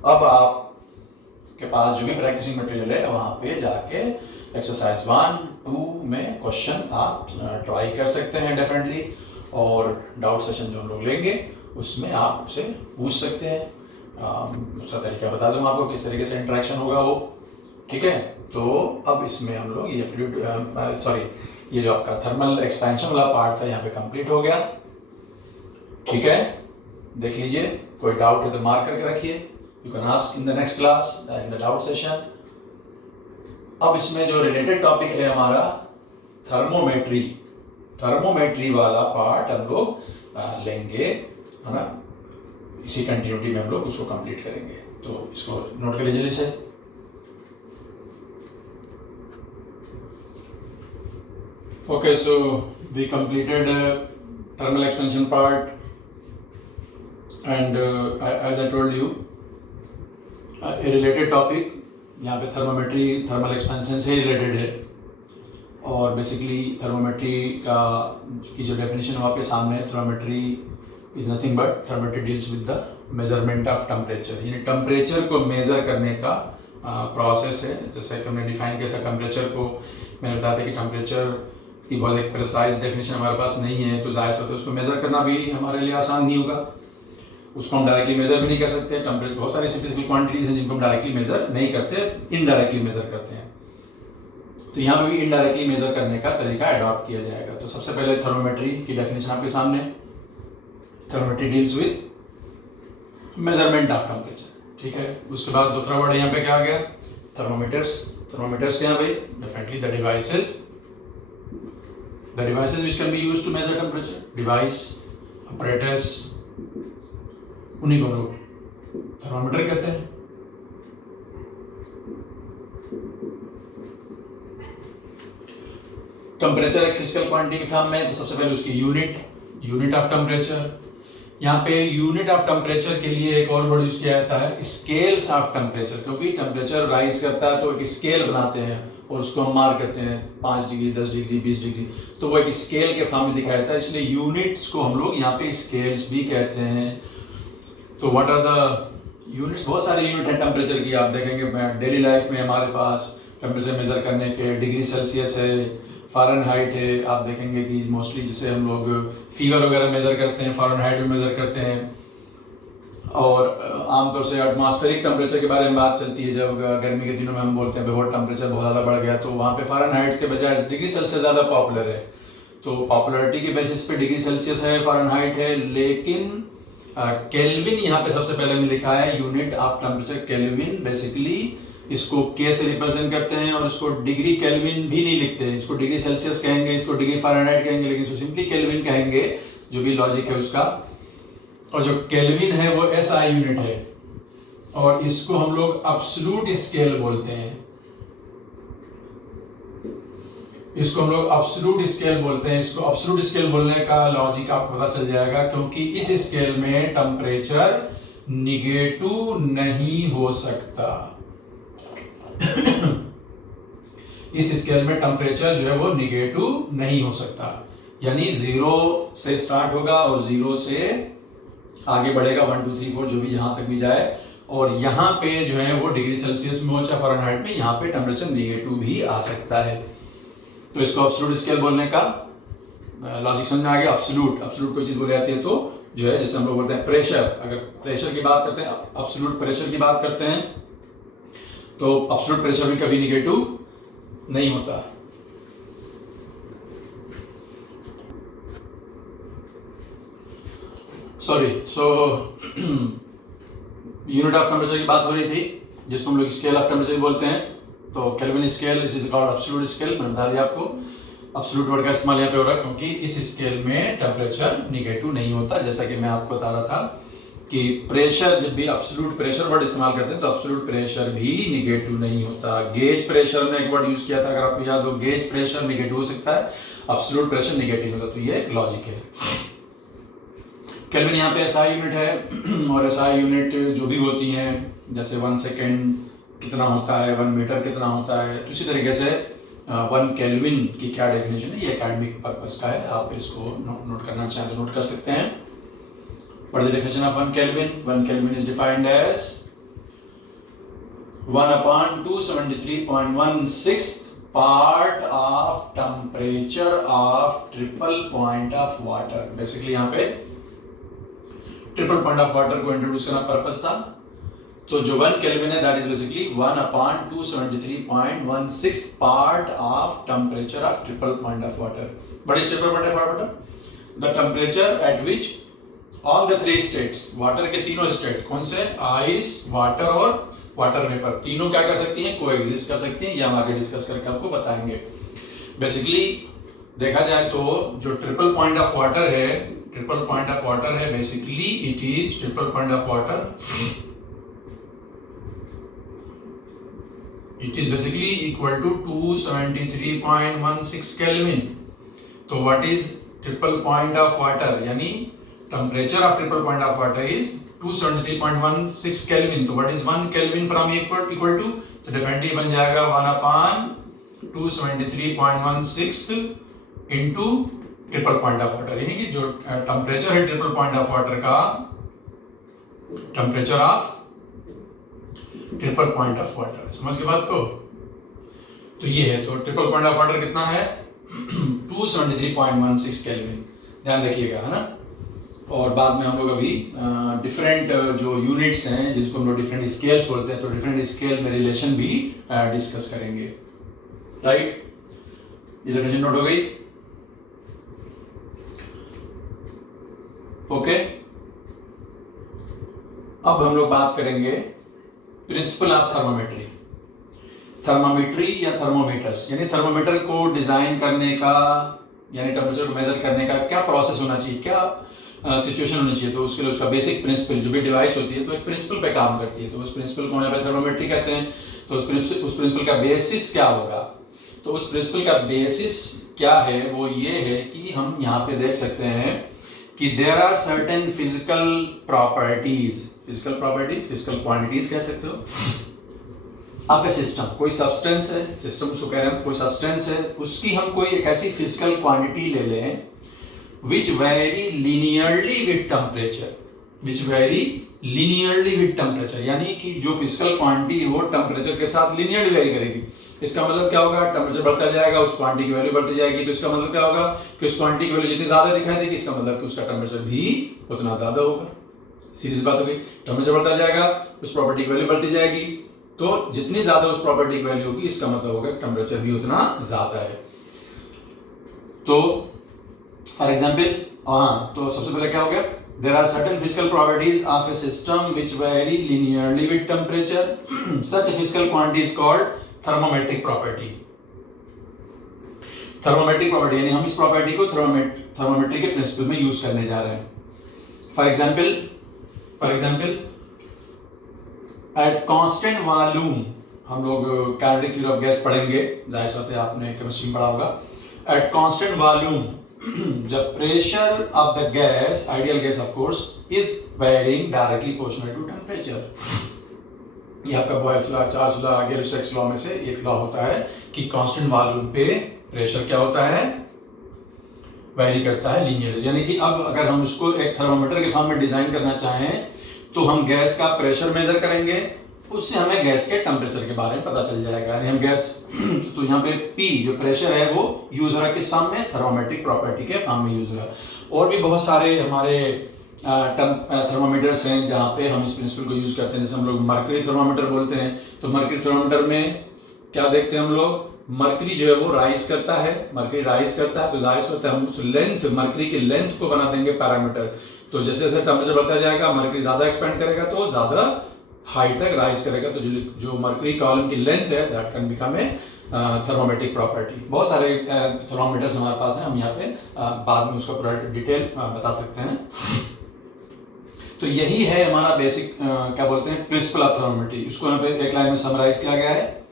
अब आपके पास जो भी प्रैक्टिसिंग मटेरियल है वहाँ पे जाके एक्सरसाइज 1, 2 में क्वेश्चन आप ट्राई कर सकते हैं डेफिनेटली, और डाउट सेशन जो हम लोग लेंगे उसमें आप उसे पूछ सकते हैं। उसका तरीका बता दूंगा आपको किस तरीके से इंटरेक्शन होगा वो, ठीक है। तो अब इसमें हम लोग ये फ्लूइड ये जो आपका थर्मल एक्सपेंशन वाला पार्ट था यहाँ पे कंप्लीट हो गया, ठीक है। देख लीजिए, कोई डाउट है तो मार्क करके रखिए, you can ask in the next class in the doubt session. अब इसमें जो रिलेटेड टॉपिक है हमारा थर्मोमेट्री, थर्मोमेट्री वाला पार्ट हम लोग लेंगे, है ना, इसी कंटिन्यूटी में हम लोग उसको कंप्लीट करेंगे। तो इसको नोट कर लीजिए जल्दी से। Okay, so we completed thermal expansion part, and as I told you, a related topic यहाँ पे थर्मोमेट्री थर्मल एक्सपेंशन से रिलेटेड है, और बेसिकली थर्मोमेट्री का की जो डेफिनेशन है वहाँ पे सामने है। Thermometry is nothing but thermometry deals with the measurement of temperature, यानी टेम्परेचर को मेजर करने का प्रोसेस है। जैसे कि हमने डिफाइन किया था टेम्परेचर को, मैंने बताया था कि टेम्परेचर की बहुत एक प्रिसाइज डेफिनेशन हमारे पास नहीं है, तो जाहिर होता है उसको मेजर करना भी हमारे लिए आसान नहीं होगा, उसको हम डायरेक्टली मेजर भी नहीं कर सकते। टेम्परेचर बहुत सारी फिजिकल क्वांटिटीज हैं जिनको हम डायरेक्टली मेजर नहीं करते, इनडायरेक्टली मेजर करते हैं। तो यहाँ पे भी इनडायरेक्टली मेजर करने का तरीका अडॉप्ट किया जाएगा। तो सबसे पहले थर्मोमेट्री की डेफिनेशन आपके सामने, thermometry deals with measurement of temperature, ठीक है। उसके बाद दूसरा वर्ड यहाँ पे क्या आ गया, थर्मोमीटर्स। थर्मोमीटर्स क्या है भाई, definitely the devices which can be used to measure temperature, device, apparatus, उन्हीं को लोग थर्मामीटर कहते हैं। टेम्परेचर एक फिजिकल क्वांटिटी की फॉर्म में, तो सबसे पहले उसकी यूनिट ऑफ टेम्परेचर। यहाँ पे यूनिट ऑफ टेम्परेचर के लिए एक और वर्ड यूज किया जाता है स्केल्स ऑफ टेम्परेचर, क्योंकि टेम्परेचर राइज करता है तो एक स्केल बनाते हैं और उसको हम मार्क करते हैं 5 डिग्री 10 डिग्री 20 डिग्री, तो वो एक स्केल के फॉर्म में दिखाया जाता है, इसलिए यूनिट्स को हम लोग यहाँ पे स्केल्स भी कहते हैं। तो व्हाट आर द यूनिट्स, बहुत सारे यूनिट हैं टेम्परेचर की, आप देखेंगे डेली लाइफ में हमारे पास टेम्परेचर मेजर करने के डिग्री सेल्सियस है, फ़ारेनहाइट है, आप देखेंगे कि मोस्टली जिसे हम लोग फीवर वगैरह मेजर करते हैं फ़ारेनहाइट में मेजर करते हैं। और आमतौर से एटमॉस्फेरिक टेम्परेचर के बारे में बात चलती है, जब गर्मी के दिनों में हम बोलते हैं बहुत टेम्परेचर बहुत ज़्यादा बढ़ गया, तो वहाँ पे फ़ारेनहाइट के बजाय डिग्री सेल्सियस ज़्यादा पॉपुलर है। तो पॉपुलरिटी के बेसिस पे डिग्री सेल्सियस है, फ़ारेनहाइट है, लेकिन केल्विन यहाँ पे सबसे पहले में लिखा है unit of temperature kelvin. Basically इसको के से रिप्रेजेंट करते हैं और इसको डिग्री केल्विन भी नहीं लिखते, इसको डिग्री सेल्सियस कहेंगे, इसको डिग्री फ़ारेनहाइट कहेंगे, लेकिन इसको सिंपली केल्विन कहेंगे, जो भी लॉजिक है उसका। और जो केल्विन है वो SI यूनिट है, और इसको हम लोग एब्सोल्यूट स्केल बोलते हैं, इसको हम लोग एब्सोल्यूट स्केल बोलते हैं। इसको एब्सोल्यूट स्केल बोलने का लॉजिक आपको पता चल जाएगा, क्योंकि इस स्केल में टेम्परेचर निगेटिव नहीं हो सकता। इस स्केल में टेम्परेचर जो है वो निगेटिव नहीं हो सकता, यानी 0 से स्टार्ट होगा और 0 से आगे बढ़ेगा 1 2 3 4 जो भी जहां तक भी जाए, और यहाँ पे जो है वो डिग्री सेल्सियस में हो चाहे फ़ारेनहाइट में, यहाँ पे टेम्परेचर निगेटिव भी आ सकता है। तो इसको एब्सोल्यूट स्केल बोलने का लॉजिक समझ में आ गया। एब्सोल्यूट कोई चीज बोली जाती है तो जो है, जैसे हम लोग बोलते हैं प्रेशर, अगर प्रेशर की बात करते हैं, एब्सोल्यूट प्रेशर की बात करते हैं, तो एब्सोल्यूट प्रेशर भी कभी निगेटिव नहीं होता। यूनिट ऑफ टेम्परेचर की बात हो रही थी, जिसको हम लोग स्केल ऑफ टेम्परेचर बोलते हैं। तो kelvin scale it is called absolute scale. मैंने बता दिया आपको, एब्सोल्यूट वर्ड का इस्तेमाल यहाँ पे हो रहा है क्योंकि इस स्केल में टेम्परेचर निगेटिव नहीं होता। जैसा कि मैं आपको बता रहा था कि प्रेशर, जब भी एब्सोल्यूट प्रेशर वर्ड इस्तेमाल करते हैं तो एब्सोल्यूट प्रेशर भी निगेटिव नहीं होता। गेज प्रेशर में एक वर्ड यूज किया था, अगर आपको याद हो, गेज प्रेशर निगेटिव हो सकता है, एब्सोल्यूट प्रेशर निगेटिव होता है। तो ये एक लॉजिक है। केल्विन यहाँ पे एसआई यूनिट है, और एसआई यूनिट जो भी होती हैं, जैसे 1 सेकेंड कितना होता है, 1 मीटर कितना होता है, तो इसी तरीके से 1 केल्विन की क्या डेफिनेशन है, ये एकेडमिक पर्पस का है। आप इसको नोट करना चाहें तो नोट कर सकते हैं। What is the definition of 1 Kelvin? 1 Kelvin is defined as 1/273.16 part of temperature of triple point of water. Basically यहाँ पे ट्रिपल पॉइंट ऑफ वाटर को इंट्रोड्यूस करना पर्पस था। तो जो 1 केल्विन है, that is basically 1/273.16 part of temperature of triple point of water. What is triple point of water? The temperature at which all the 3 states, water के तीनों state, कौन से? आइस, वाटर और वाटर वेपर, तीनों क्या कर सकती हैं? कोएग्जिस्ट कर सकती हैं। ये हम आगे डिस्कस करके आपको बताएंगे। बेसिकली देखा जाए तो जो ट्रिपल पॉइंट ऑफ वाटर है, basically it is triple point of water, it is basically equal to 273.16 kelvin. तो what is triple point of water? यानी temperature of triple point of water is 273.16 Kelvin. तो what is 1 Kelvin from equal to? तो definitely बन जाएगा 1/273.16 into triple point of water। यानी कि जो temperature है ट्रिपल पॉइंट ऑफ वाटर का, temperature of triple point of water, समझ के बात को? तो ये है, तो ट्रिपल पॉइंट ऑफ वाटर कितना है? 273.16 केल्विन, ध्यान रखिएगा, है ना। और बाद में हम लोग अभी डिफरेंट जो यूनिट्स हैं, जिसको हम लोग डिफरेंट स्केल्स बोलते हैं, तो डिफरेंट स्केल में रिलेशन भी डिस्कस करेंगे। राइट, ये डेफिनेशन नोट हो गई? ओके, अब हम लोग बात करेंगे प्रिंसिपल ऑफ थर्मोमेट्री। थर्मोमेट्री या थर्मोमीटर्स, यानी थर्मोमीटर को डिजाइन करने का, यानी टेम्परेचर को मेजर करने का क्या प्रोसेस होना चाहिए, क्या सिचुएशन होनी चाहिए। तो उसके लिए उसका बेसिक प्रिंसिपल, जो भी डिवाइस होती है तो एक प्रिंसिपल पे काम करती है। तो उस प्रिंसिपल को यहाँ पे थर्मोमेट्री कहते हैं। तो उस प्रिंसिपल का बेसिस क्या होगा? तो उस प्रिंसिपल का बेसिस क्या है? वो ये है कि हम यहाँ पे देख सकते हैं कि there are certain physical properties, physical quantities कह सकते हो, ऑफ ए सिस्टम। कोई सब्सटेंस है, सिस्टम उसको कह रहे हैं, कोई सब्सटेंस है, उसकी हम कोई एक ऐसी फिजिकल क्वांटिटी ले लें which vary linearly with temperature, यानी कि जो फिजिकल क्वांटिटी हो टेम्परेचर के साथ लिनियरली वेरी करेगी। इसका मतलब क्या होगा? टेम्परेचर बढ़ता जाएगा, उस क्वांटिटी की वैल्यू बढ़ती जाएगी। तो इसका मतलब क्या होगा कि उस क्वांटिटी की वैल्यू जितनी ज्यादा दिखाई देगी, इसका मतलब कि उसका टेम्परेचर भी उतना ज्यादा होगा। सीरीज बात हो गई। टेम्परेचर बढ़ता जाएगा, उस प्रॉपर्टी की वैल्यू बढ़ती जाएगी, तो जितनी ज्यादा उस प्रॉपर्टी की वैल्यू होगी, इसका मतलब होगा कि टेम्परेचर भी उतना ज्यादा है। तो फॉर एग्जाम्पल, तो सबसे पहले क्या हो गया? There are certain physical properties of a system which vary linearly with temperature. Such a physical quantity is called thermometric property. Thermometric property यानी हम इस प्रॉपर्टी को थर्मोमेट्री के प्रिंसिपल में यूज करने जा रहे हैं। For example at constant volume, हम लोग काइनेटिक थ्योरी ऑफ गैस पढ़ेंगे, जाहिर सी बात है आपने केमिस्ट्री में पढ़ा होगा। At constant volume the pressure of the gas, ideal gas of course, is varying directly proportional to temperature. ये आपका Boyle's law, Charles law, Gay-Lussac's law में से एक लॉ होता है कि कांस्टेंट वॉल्यूम पे प्रेशर क्या होता है? वैरी करता है लीनियरली। यानी कि अब अगर हम उसको एक थर्मोमीटर के फॉर्म में डिजाइन करना चाहें तो हम गैस का प्रेशर मेजर करेंगे उससे हमें गैस के टेम्परेचर के बारे में पता चल जाएगा। यानी हम गैस तो यहाँ पे P जो प्रेशर है वो यूज हो रहा है किस फॉर्म में, थर्मोमेट्रिक प्रॉपर्टी के फॉर्म में यूज हो रहा है। और भी बहुत सारे हमारे थर्मोमीटर्स हैं जहाँ पे हम इस प्रिंसिपल को यूज करते हैं। जैसे हम लोग मर्करी थर्मोमीटर बोलते हैं, तो मर्करी थर्मोमीटर में क्या देखते हैं हम लोग, मर्करी जो है वो राइज करता है, मर्करी राइज करता है तो राइज होता है, हम उस लेंथ मर्करी की लेंथ को बना देंगे पैरामीटर। तो जैसे जैसे टेम्परेचर बढ़ता जाएगा मर्करी ज्यादा एक्सपेंड करेगा तो ज्यादा हाइट तक राइज करेगा। तो जो मर्करी कॉलम की लेंथ है that can become a thermometric property. बहुत सारे थर्मोमीटर्स हमारे पास हैं, हम यहाँ पे बाद में उसका पूरा डिटेल बता सकते हैं। तो यही है हमारा बेसिक क्या बोलते हैं प्रिंसिपल ऑफ थर्मोमेट्री। इसको यहाँ पे एक लाइन में समराइज किया गया है,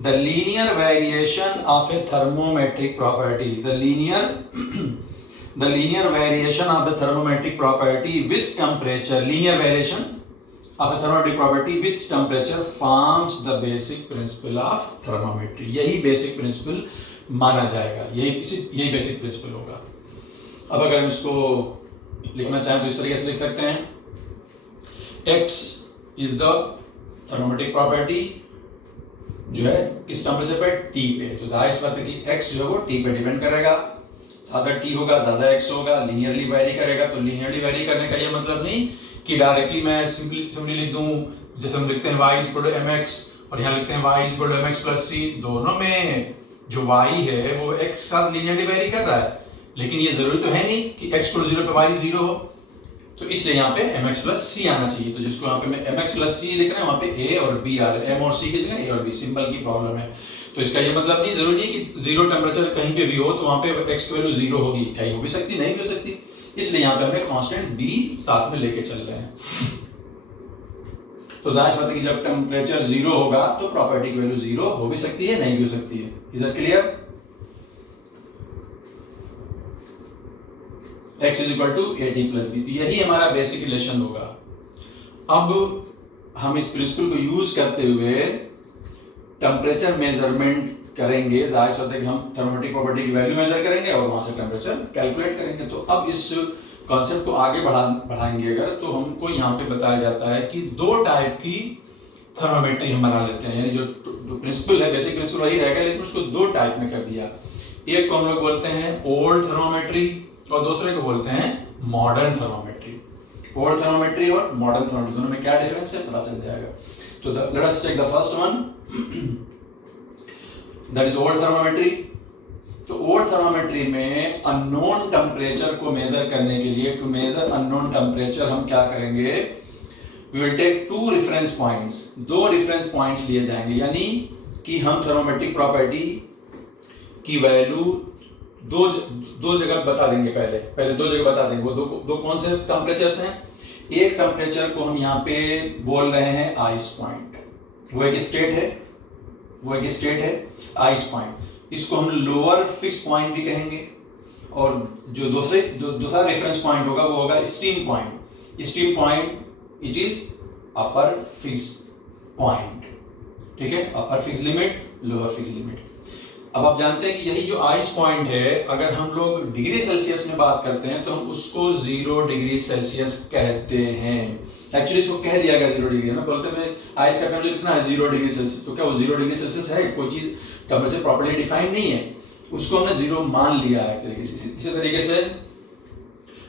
the linear variation of A thermometric property, the linear variation of the thermometric property with temperature, linear variation of a thermometric property with temperature forms the basic principle of thermometry। यही basic principle माना जाएगा, यही basic principle होगा। अब अगर हम इसको लिखना चाहें तो इस तरीके से लिख सकते हैं, x is the thermometric property जो है किस टेम्परेचर पे, T पे। तो जाहिर सी बात है कि x जो है वो T पे डिपेंड करेगा, ज्यादा T होगा ज्यादा x होगा, लीनियरली वेरी करेगा। तो लीनियरली वेरी करने का ये मतलब नहीं कि डायरेक्टली मैं सिंपली लिख दूं, जैसे हम लिखते हैं y = mx और यहाँ लिखते हैं y = mx + c। दोनों में जो y है वो x के साथ लीनियरली वेरी कर रहा है, लेकिन ये जरूरी तो है नहीं कि x = 0 पे y 0 हो। तो इसलिए यहाँ पे mx + c आना चाहिए। तो जिसको यहाँ पे मैं mx + c लिख रहा हूँ वहाँ पे a और b आ रहे हैं, m और c की जगह a और b, सिंबल की प्रॉब्लम है। तो इसका ये मतलब नहीं, जरूरी नहीं कि 0 टेम्परेचर कहीं पे भी हो तो वहाँ पे x की वैल्यू 0 होगी, कहीं हो भी सकती नहीं भी हो सकती। इसलिए यहाँ पे हमने कांस्टेंट b साथ में लेके चल रहे हैं। तो जाहिर सी बात है कि जब टेम्परेचर 0 होगा तो प्रॉपर्टी की वैल्यू 0 हो भी सकती है नहीं भी हो सकती है। Is that clear? x = AT + b, तो यही हमारा बेसिक रिलेशन होगा। अब हम इस प्रिंसिपल को यूज करते हुए टेम्परेचर मेजरमेंट करेंगे। जाहिर सी बात है कि हम थर्मोमेट्रिक प्रॉपर्टी की वैल्यू मेजर करेंगे और वहां से टेम्परेचर कैलकुलेट करेंगे। तो अब इस कॉन्सेप्ट को आगे बढ़ाएंगे अगर, तो हमको यहाँ पे बताया जाता है कि 2 टाइप की थर्मोमेट्री हम बना लेते हैं। यानी जो प्रिंसिपल है बेसिक प्रिंसिपल वही रहेगा, लेकिन उसको 2 टाइप में कर दिया। एक को हम लोग बोलते हैं ओल्ड थर्मोमेट्री और दूसरे को बोलते हैं मॉडर्न थर्मोमेट्री। ओल्ड थर्मोमेट्री और मॉडर्न थर्मोमेट्री दोनों में क्या डिफरेंस है पता चल जाएगा। तो let us take the first one, that is old thermometry. तो ओल्ड थर्मोमेट्री में अननोन टेम्परेचर को मेजर करने के लिए, टू मेजर अननोन टेम्परेचर, हम क्या करेंगे, we will take 2 reference points, 2 reference points लिए जाएंगे। यानी कि हम थर्मोमेट्रिक प्रॉपर्टी की वैल्यू दो जगह बता देंगे, पहले 2 जगह बता देंगे। वो दो कौन से टेम्परेचर्स हैं? एक टेम्परेचर को हम यहाँ पे बोल रहे हैं आइस पॉइंट, वो एक स्टेट है आइस पॉइंट। इसको हम लोअर फिक्स पॉइंट भी कहेंगे। और जो दूसरा रेफरेंस पॉइंट होगा वो होगा steam point. Steam point it is upper fix point, ठीक है, upper fix limit, lower fix limit. अब आप जानते हैं कि यही जो आइस पॉइंट है, अगर हम लोग डिग्री सेल्सियस में बात करते हैं तो हम उसको 0 डिग्री सेल्सियस कहते हैं। एक्चुअली इसको कह दिया गया 0 डिग्री, ना बोलते हैं आइस का टेम्परेचर कितना है 0 डिग्री सेल्सियस। तो क्या वो 0 डिग्री सेल्सियस है? कोई चीज टेम्परेचर प्रॉपर्ली डिफाइंड नहीं है, उसको हमने 0 मान लिया है एक तरीके से। इसी तरीके से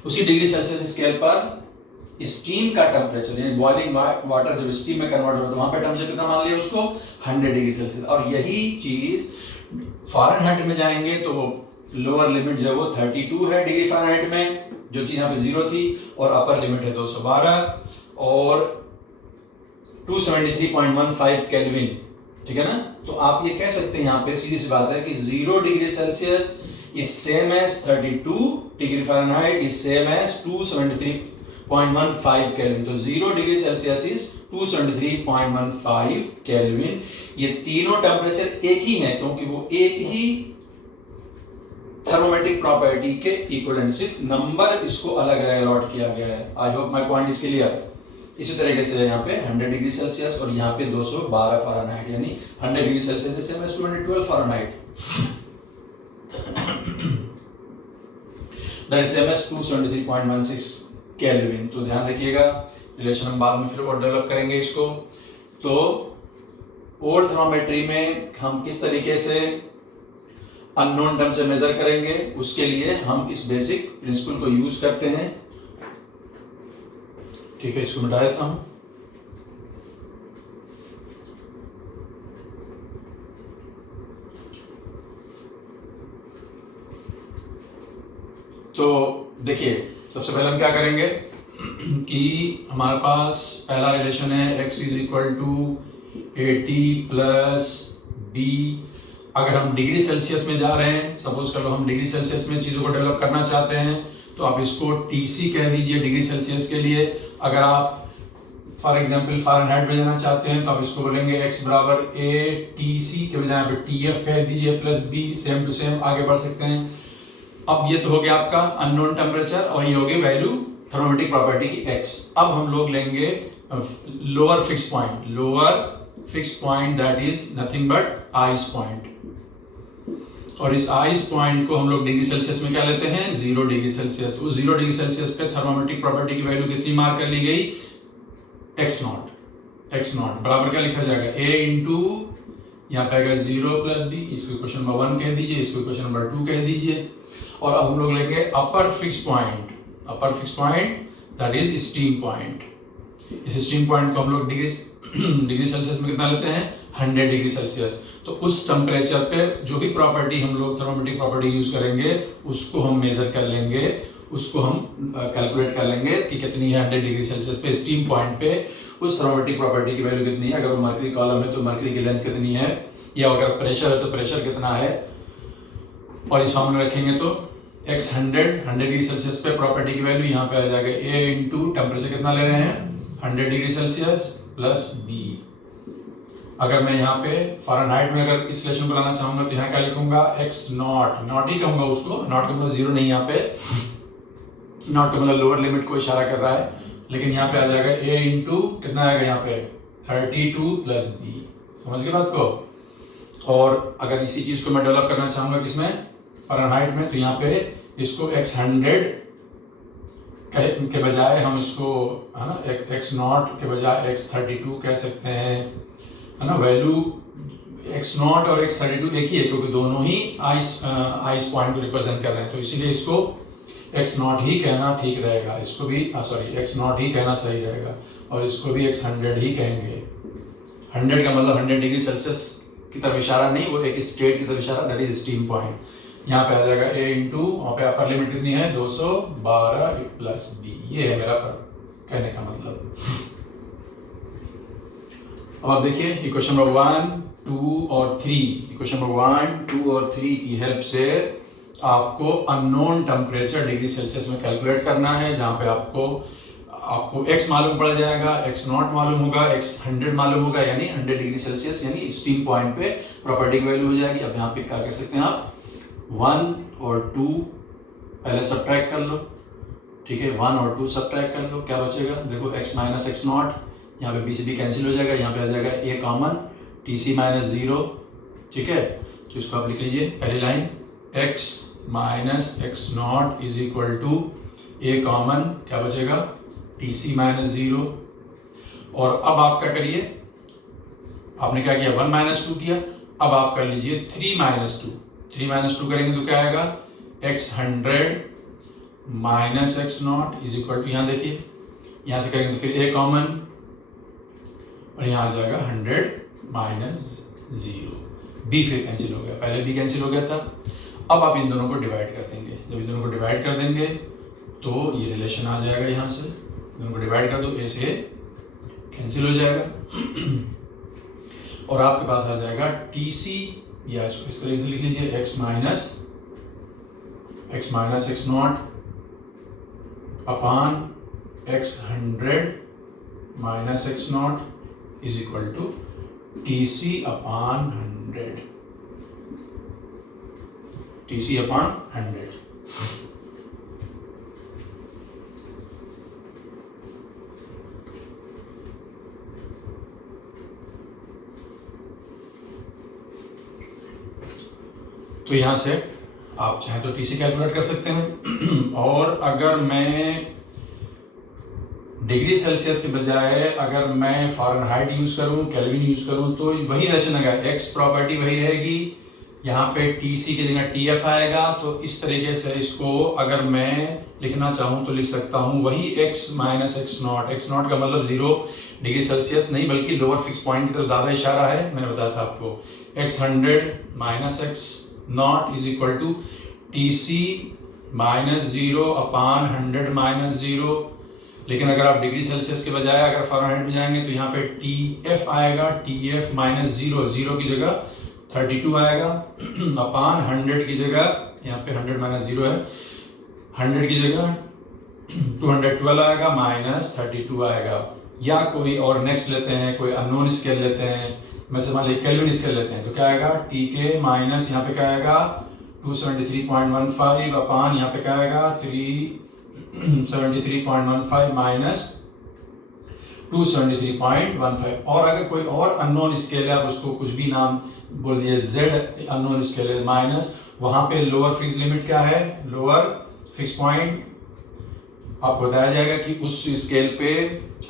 उसी डिग्री सेल्सियस स्केल पर स्टीम का टेम्परेचर, यानी बॉइलिंग वाटर जब स्टीम में कन्वर्ट होता है वहां पर टेम्परेचर कितना मान लिया उसको, 100 डिग्री सेल्सियस। और यही चीज फ़ारेनहाइट में जाएंगे तो लोअर लिमिट जो है वो 32 है डिग्री फ़ारेनहाइट में, जो चीज यहाँ पे 0 थी, और अपर लिमिट है 212 और 273.15 केल्विन, ठीक है ना। तो आप ये कह सकते हैं यहाँ पे सीधी सी बात है कि 0 degree Celsius is same as 32 degree Fahrenheit is same as 273.15 Kelvin. तो 0 डिग्री सेल्सियस इज 273.15 केल्विन। ये तीनों टेम्परेचर एक ही हैं क्योंकि वो एक ही थर्मोमेट्रिक प्रॉपर्टी के इक्विवेलेंट, सिर्फ नंबर इसको अलग अलग अलॉट किया गया है। I hope my point is clear. इसी तरीके से यहाँ पे 100 डिग्री सेल्सियस और यहाँ पे 212 फ़ारेनहाइट, यानी 100 degree Celsius is same as 212 Fahrenheit, that is same as 273.16 kelvin. तो ध्यान रखिएगा, रिलेशन हम बाद में फिर और डेवलप करेंगे इसको। तो ओल्ड थर्मोमेट्री में हम किस तरीके से अननोन टर्म से मेजर करेंगे, उसके लिए हम इस बेसिक प्रिंसिपल को यूज करते हैं। ठीक है, इसको मिटा देता हूं। तो देखिए, सबसे पहले हम क्या करेंगे कि हमारे पास पहला रिलेशन है x is equal to 80 plus B. अगर हम डिग्री सेल्सियस में जा रहे हैं, सपोज कर लो हम डिग्री सेल्सियस में चीज़ों को डेवलप करना चाहते हैं, तो आप इसको TC कह दीजिए डिग्री सेल्सियस के लिए। अगर आप फॉर एग्जांपल फ़ारेनहाइट में जाना चाहते हैं तो आप इसको बोलेंगे x बराबर ATC के बजाय पे TF कह दीजिए plus B, same to same आगे बढ़ सकते हैं। अब ये तो हो गया आपका अननोन टेम्परेचर और ये हो गई वैल्यू थर्मोमेट्रिक प्रॉपर्टी की x। अब हम लोग लेंगे lower fix point that is nothing but ice point, और इस आइस पॉइंट को हम लोग डिग्री सेल्सियस में क्या लेते हैं, 0 डिग्री सेल्सियस। तो 0 डिग्री सेल्सियस पे थर्मोमेट्रिक प्रॉपर्टी की वैल्यू कितनी मार्क कर ली गई, x नॉट बराबर क्या लिखा जाएगा, a इंटू यहाँ पे आएगा 0 प्लस बी। इसको इक्वेशन नंबर 1 कह दीजिए, इसको इक्वेशन नंबर 2 कह दीजिए। और अब हम लोग लेंगे upper fix point that is steam point. इस स्टीम पॉइंट को हम लोग डिग्री सेल्सियस में कितना लेते हैं, 100 डिग्री सेल्सियस। तो उस टेम्परेचर पे जो भी प्रॉपर्टी हम लोग थर्मोमेट्रिक प्रॉपर्टी यूज करेंगे उसको हम मेजर कर लेंगे, उसको हम कैलकुलेट कर लेंगे कि कितनी है 100 डिग्री सेल्सियस पे स्टीम पॉइंट पे उस थर्मोमेट्रिक प्रॉपर्टी की वैल्यू कितनी है। अगर वो मर्करी कॉलम है तो मर्करी की लेंथ कितनी है, या अगर प्रेशर है तो प्रेशर कितना है, और इस फॉर्मूला रखेंगे तो x 100 डिग्री सेल्सियस पे प्रॉपर्टी की वैल्यू यहाँ पे आ जाएगा a इंटू टेम्परेचर कितना ले रहे हैं 100 डिग्री सेल्सियस प्लस b। अगर मैं यहाँ पे फ़ारेनहाइट में अगर इस रिलेशन को लाना चाहूंगा तो यहाँ क्या लिखूंगा, x नॉट ही कहूंगा उसको, नॉट का मतलब 0 नहीं, यहाँ पे नॉट का मतलब लोअर लिमिट को इशारा कर रहा है, लेकिन यहाँ पे आ जाएगा a इंटू कितना आएगा यहाँ पे 32 प्लस b। समझ गए बात को। और अगर इसी चीज को मैं डेवलप करना चाहूंगा किसमें, फ़ारेनहाइट में, तो यहाँ पे इसको x 100 के बजाय हम इसको है ना x नॉट के बजाय x 32 कह सकते हैं, है ना। वैल्यू x नॉट और x 32 एक ही है क्योंकि दोनों ही आइस पॉइंट को रिप्रेजेंट कर रहे हैं, तो इसीलिए इसको x नॉट ही कहना ठीक रहेगा। इसको भी x नॉट ही कहना सही रहेगा, और इसको भी x 100 ही कहेंगे। 100 का मतलब 100 डिग्री सेल्सियस की तरफ इशारा नहीं, वो एक स्टेट की तरफ इशारा, दैट इज स्टीम पॉइंट। यहाँ पे आ जाएगा a इंटू, वहाँ पे अपर लिमिट कितनी है 212 प्लस b। ये है मेरा कहने का मतलब। अब आप देखिए इक्वेशन नंबर 1, 2 और 3, इक्वेशन नंबर 1, 2 और 3 की हेल्प से आपको अननोन टेम्परेचर डिग्री सेल्सियस में कैलकुलेट करना है, जहाँ पे आपको x मालूम पड़ जाएगा, x नॉट मालूम होगा, x 100 मालूम होगा, यानी 100 डिग्री सेल्सियस यानी स्टीम पॉइंट पे प्रॉपर्टी की वैल्यू हो जाएगी। अब यहाँ पे क्या कर सकते हैं आप, 1 और 2 पहले सब्ट्रैक्ट कर लो, ठीक है, 1 और 2 सब्ट्रैक्ट कर लो, क्या बचेगा देखो, x माइनस एक्स नॉट, यहाँ पे b से b कैंसिल हो जाएगा, यहाँ पे आ जाएगा a कॉमन, TC माइनस 0, ठीक है। तो इसको आप लिख लीजिए पहली line, x minus x naught is equal to a common, क्या बचेगा TC माइनस 0। और अब आप क्या करिए, आपने क्या किया 1 माइनस 2 किया, अब आप कर लीजिए 3 माइनस 2। 3 माइनस 2 करेंगे तो क्या आएगा, x 100 minus x naught is equal to, यहाँ देखिए यहाँ से करेंगे तो फिर a कॉमन, और यहाँ आ जाएगा 100 माइनस 0, b फिर कैंसिल हो गया, पहले b कैंसिल हो गया था। अब आप इन दोनों को डिवाइड कर देंगे, जब इन दोनों को डिवाइड कर देंगे तो ये रिलेशन आ जाएगा, यहाँ से दोनों को डिवाइड कर दो, a से कैंसिल हो जाएगा, और आपके पास आ जाएगा TC, या इसको इस तरीके से लिख लीजिए, x minus x naught upon x 100 minus x naught is equal to TC upon 100, TC upon 100। तो यहाँ से आप चाहें तो TC कैलकुलेट कर सकते हैं, और अगर मैं डिग्री सेल्सियस के बजाय अगर मैं फ़ारेनहाइट यूज़ करूँ, केल्विन यूज़ करूँ, तो वही रिलेशन आएगा, एक्स प्रॉपर्टी वही रहेगी, यहाँ पे टी सी की जगह टी एफ आएगा। तो इस तरीके से इसको अगर मैं लिखना चाहूँ तो लिख सकता हूँ वही x माइनस एक्स नॉट का मतलब 0 डिग्री सेल्सियस नहीं बल्कि लोअर फिक्स पॉइंट की तरफ ज़्यादा इशारा है। मैंने बताया था आपको x100 minus x naught is equal to T C minus 0 upon 100 minus 0। लेकिन अगर आप डिग्री सेल्सियस के बजाय अगर फ़ारेनहाइट में जाएंगे तो यहाँ पे टी एफ आएगा, टी एफ माइनस 0 की जगह 32 आएगा अपान 100 की जगह यहाँ पे 100 माइनस 0 है, 100 की जगह 212 आएगा माइनस 32 आएगा। या कोई और नेक्स्ट लेते हैं, कोई अननोन स्केल लेते हैं, मैं से मान लीजिए केल्विन स्केल लेते हैं, तो क्या आएगा टी के माइनस यहाँ पे क्या आएगा 273.15 अपान यहाँ पे क्या आएगा 373.15 माइनस 273.15। और अगर कोई और अननोन स्केल है, आप उसको कुछ भी नाम बोल दिए, z अननोन स्केल है माइनस, वहां पे लोअर फिक्स लिमिट क्या है, लोअर फिक्स पॉइंट आपको बताया जाएगा कि उस स्केल पे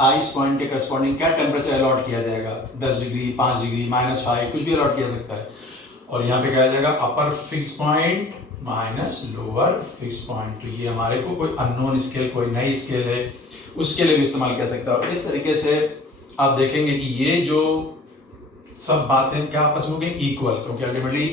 आइस पॉइंट के करस्पॉन्डिंग क्या टेम्परेचर अलॉट किया जाएगा, 10 डिग्री, 5 डिग्री, -5 कुछ भी अलॉट किया सकता है। और यहाँ पे क्या आ जाएगा upper fix point minus lower fix point. तो ये हमारे को कोई अननोन स्केल, कोई नई स्केल है, उसके लिए भी इस्तेमाल कर सकता है। और इस तरीके से आप देखेंगे कि ये जो सब बातें क्या आपस में हो गई इक्वल, क्योंकि अल्टीमेटली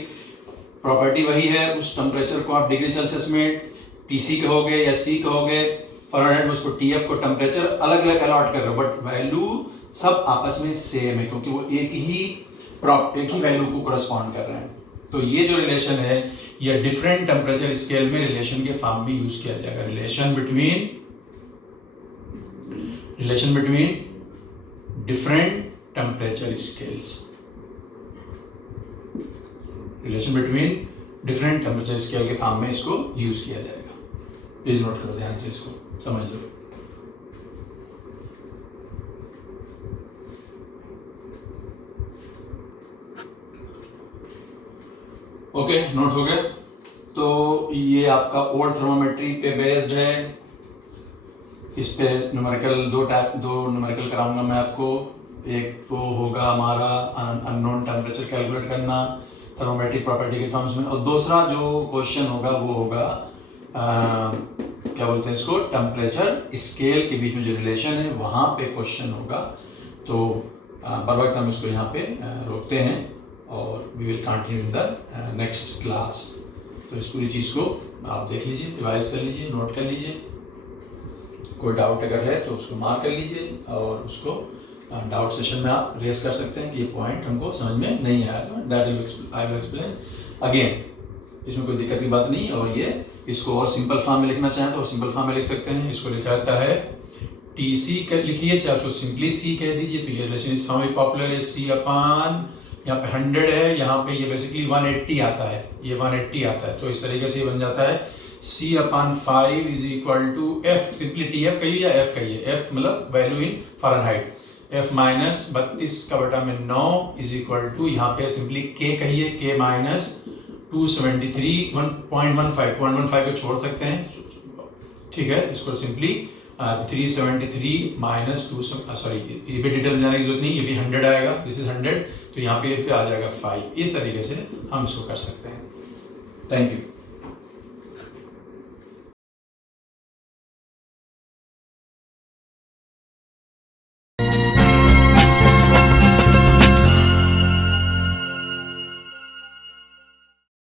प्रॉपर्टी वही है। उस टेम्परेचर को आप डिग्री सेल्सियस में टीसी कहोगे या सी कहोगे, फ़ारेनहाइट में उसको टीएफ को टेम्परेचर अलग अलग अलॉट कर रहे हो, बट वैल्यू सब आपस में सेम है क्योंकि वो एक ही वैल्यू को करस्पॉन्ड कर रहे हैं। तो ये जो रिलेशन है ये डिफरेंट टेम्परेचर स्केल में रिलेशन के फॉर्म में यूज किया जाएगा। Relation between different temperature scales, relation between different temperature scale के फॉर्म में इसको यूज किया जाएगा। प्लीज नोट करो, ध्यान से इसको समझ लो। ओके, नोट हो गया। तो ये आपका ओल्ड थर्मोमेट्री पे बेस्ड है। इस पे न्यूमेरिकल दो न्यूमेरिकल कराऊंगा मैं आपको। एक तो होगा हमारा अननोन टेम्परेचर कैलकुलेट करना थर्मोमेट्रिक प्रॉपर्टी के टर्म्स में, और दूसरा जो क्वेश्चन होगा वो होगा क्या बोलते हैं इसको, टेम्परेचर स्केल के बीच में जो रिलेशन है वहाँ पे क्वेश्चन होगा। तो बर वक्त हम इसको यहाँ पे रोकते हैं और we will continue in the next class. तो इस पूरी चीज़ को आप देख लीजिए, रिवाइज कर लीजिए, नोट कर लीजिए। कोई डाउट अगर है तो उसको मार्क कर लीजिए और उसको डाउट सेशन में आप रेस कर सकते हैं कि ये पॉइंट हमको समझ में नहीं आया, तो that I will explain again. इसमें कोई दिक्कत की बात नहीं। और ये इसको और सिंपल फॉर्म में लिखना चाहें तो सिंपल फॉर्म में लिख सकते हैं। इसको लिखा जाता है टी सी कर लिखिए, चाहे उसको सिंपली सी कह दीजिए। तो ये रिलेशन इस फॉर्म में पॉपुलर है, सी अपान यहाँ पे 100 है, यहाँ पे ये बेसिकली 180 आता है, ये 180 आता है। तो इस तरीके से ये बन जाता है C upon 5 is equal to F, simply T F कहिए या एफ कहिए, एफ मतलब value in Fahrenheit, F minus 32 का बटा में 9 इज इक्वल टू यहाँ पे सिंपली के कहिए, के माइनस 273 1.15 को छोड़ सकते हैं, ठीक है। इसको सिंपली 373 माइनस 2, सॉरी ये भी डिटेल में जाने की जरूरत नहीं, ये भी 100 आएगा, दिस इज 100, तो यहाँ पे आ जाएगा 5। इस तरीके से हम इसको कर सकते हैं। Thank you.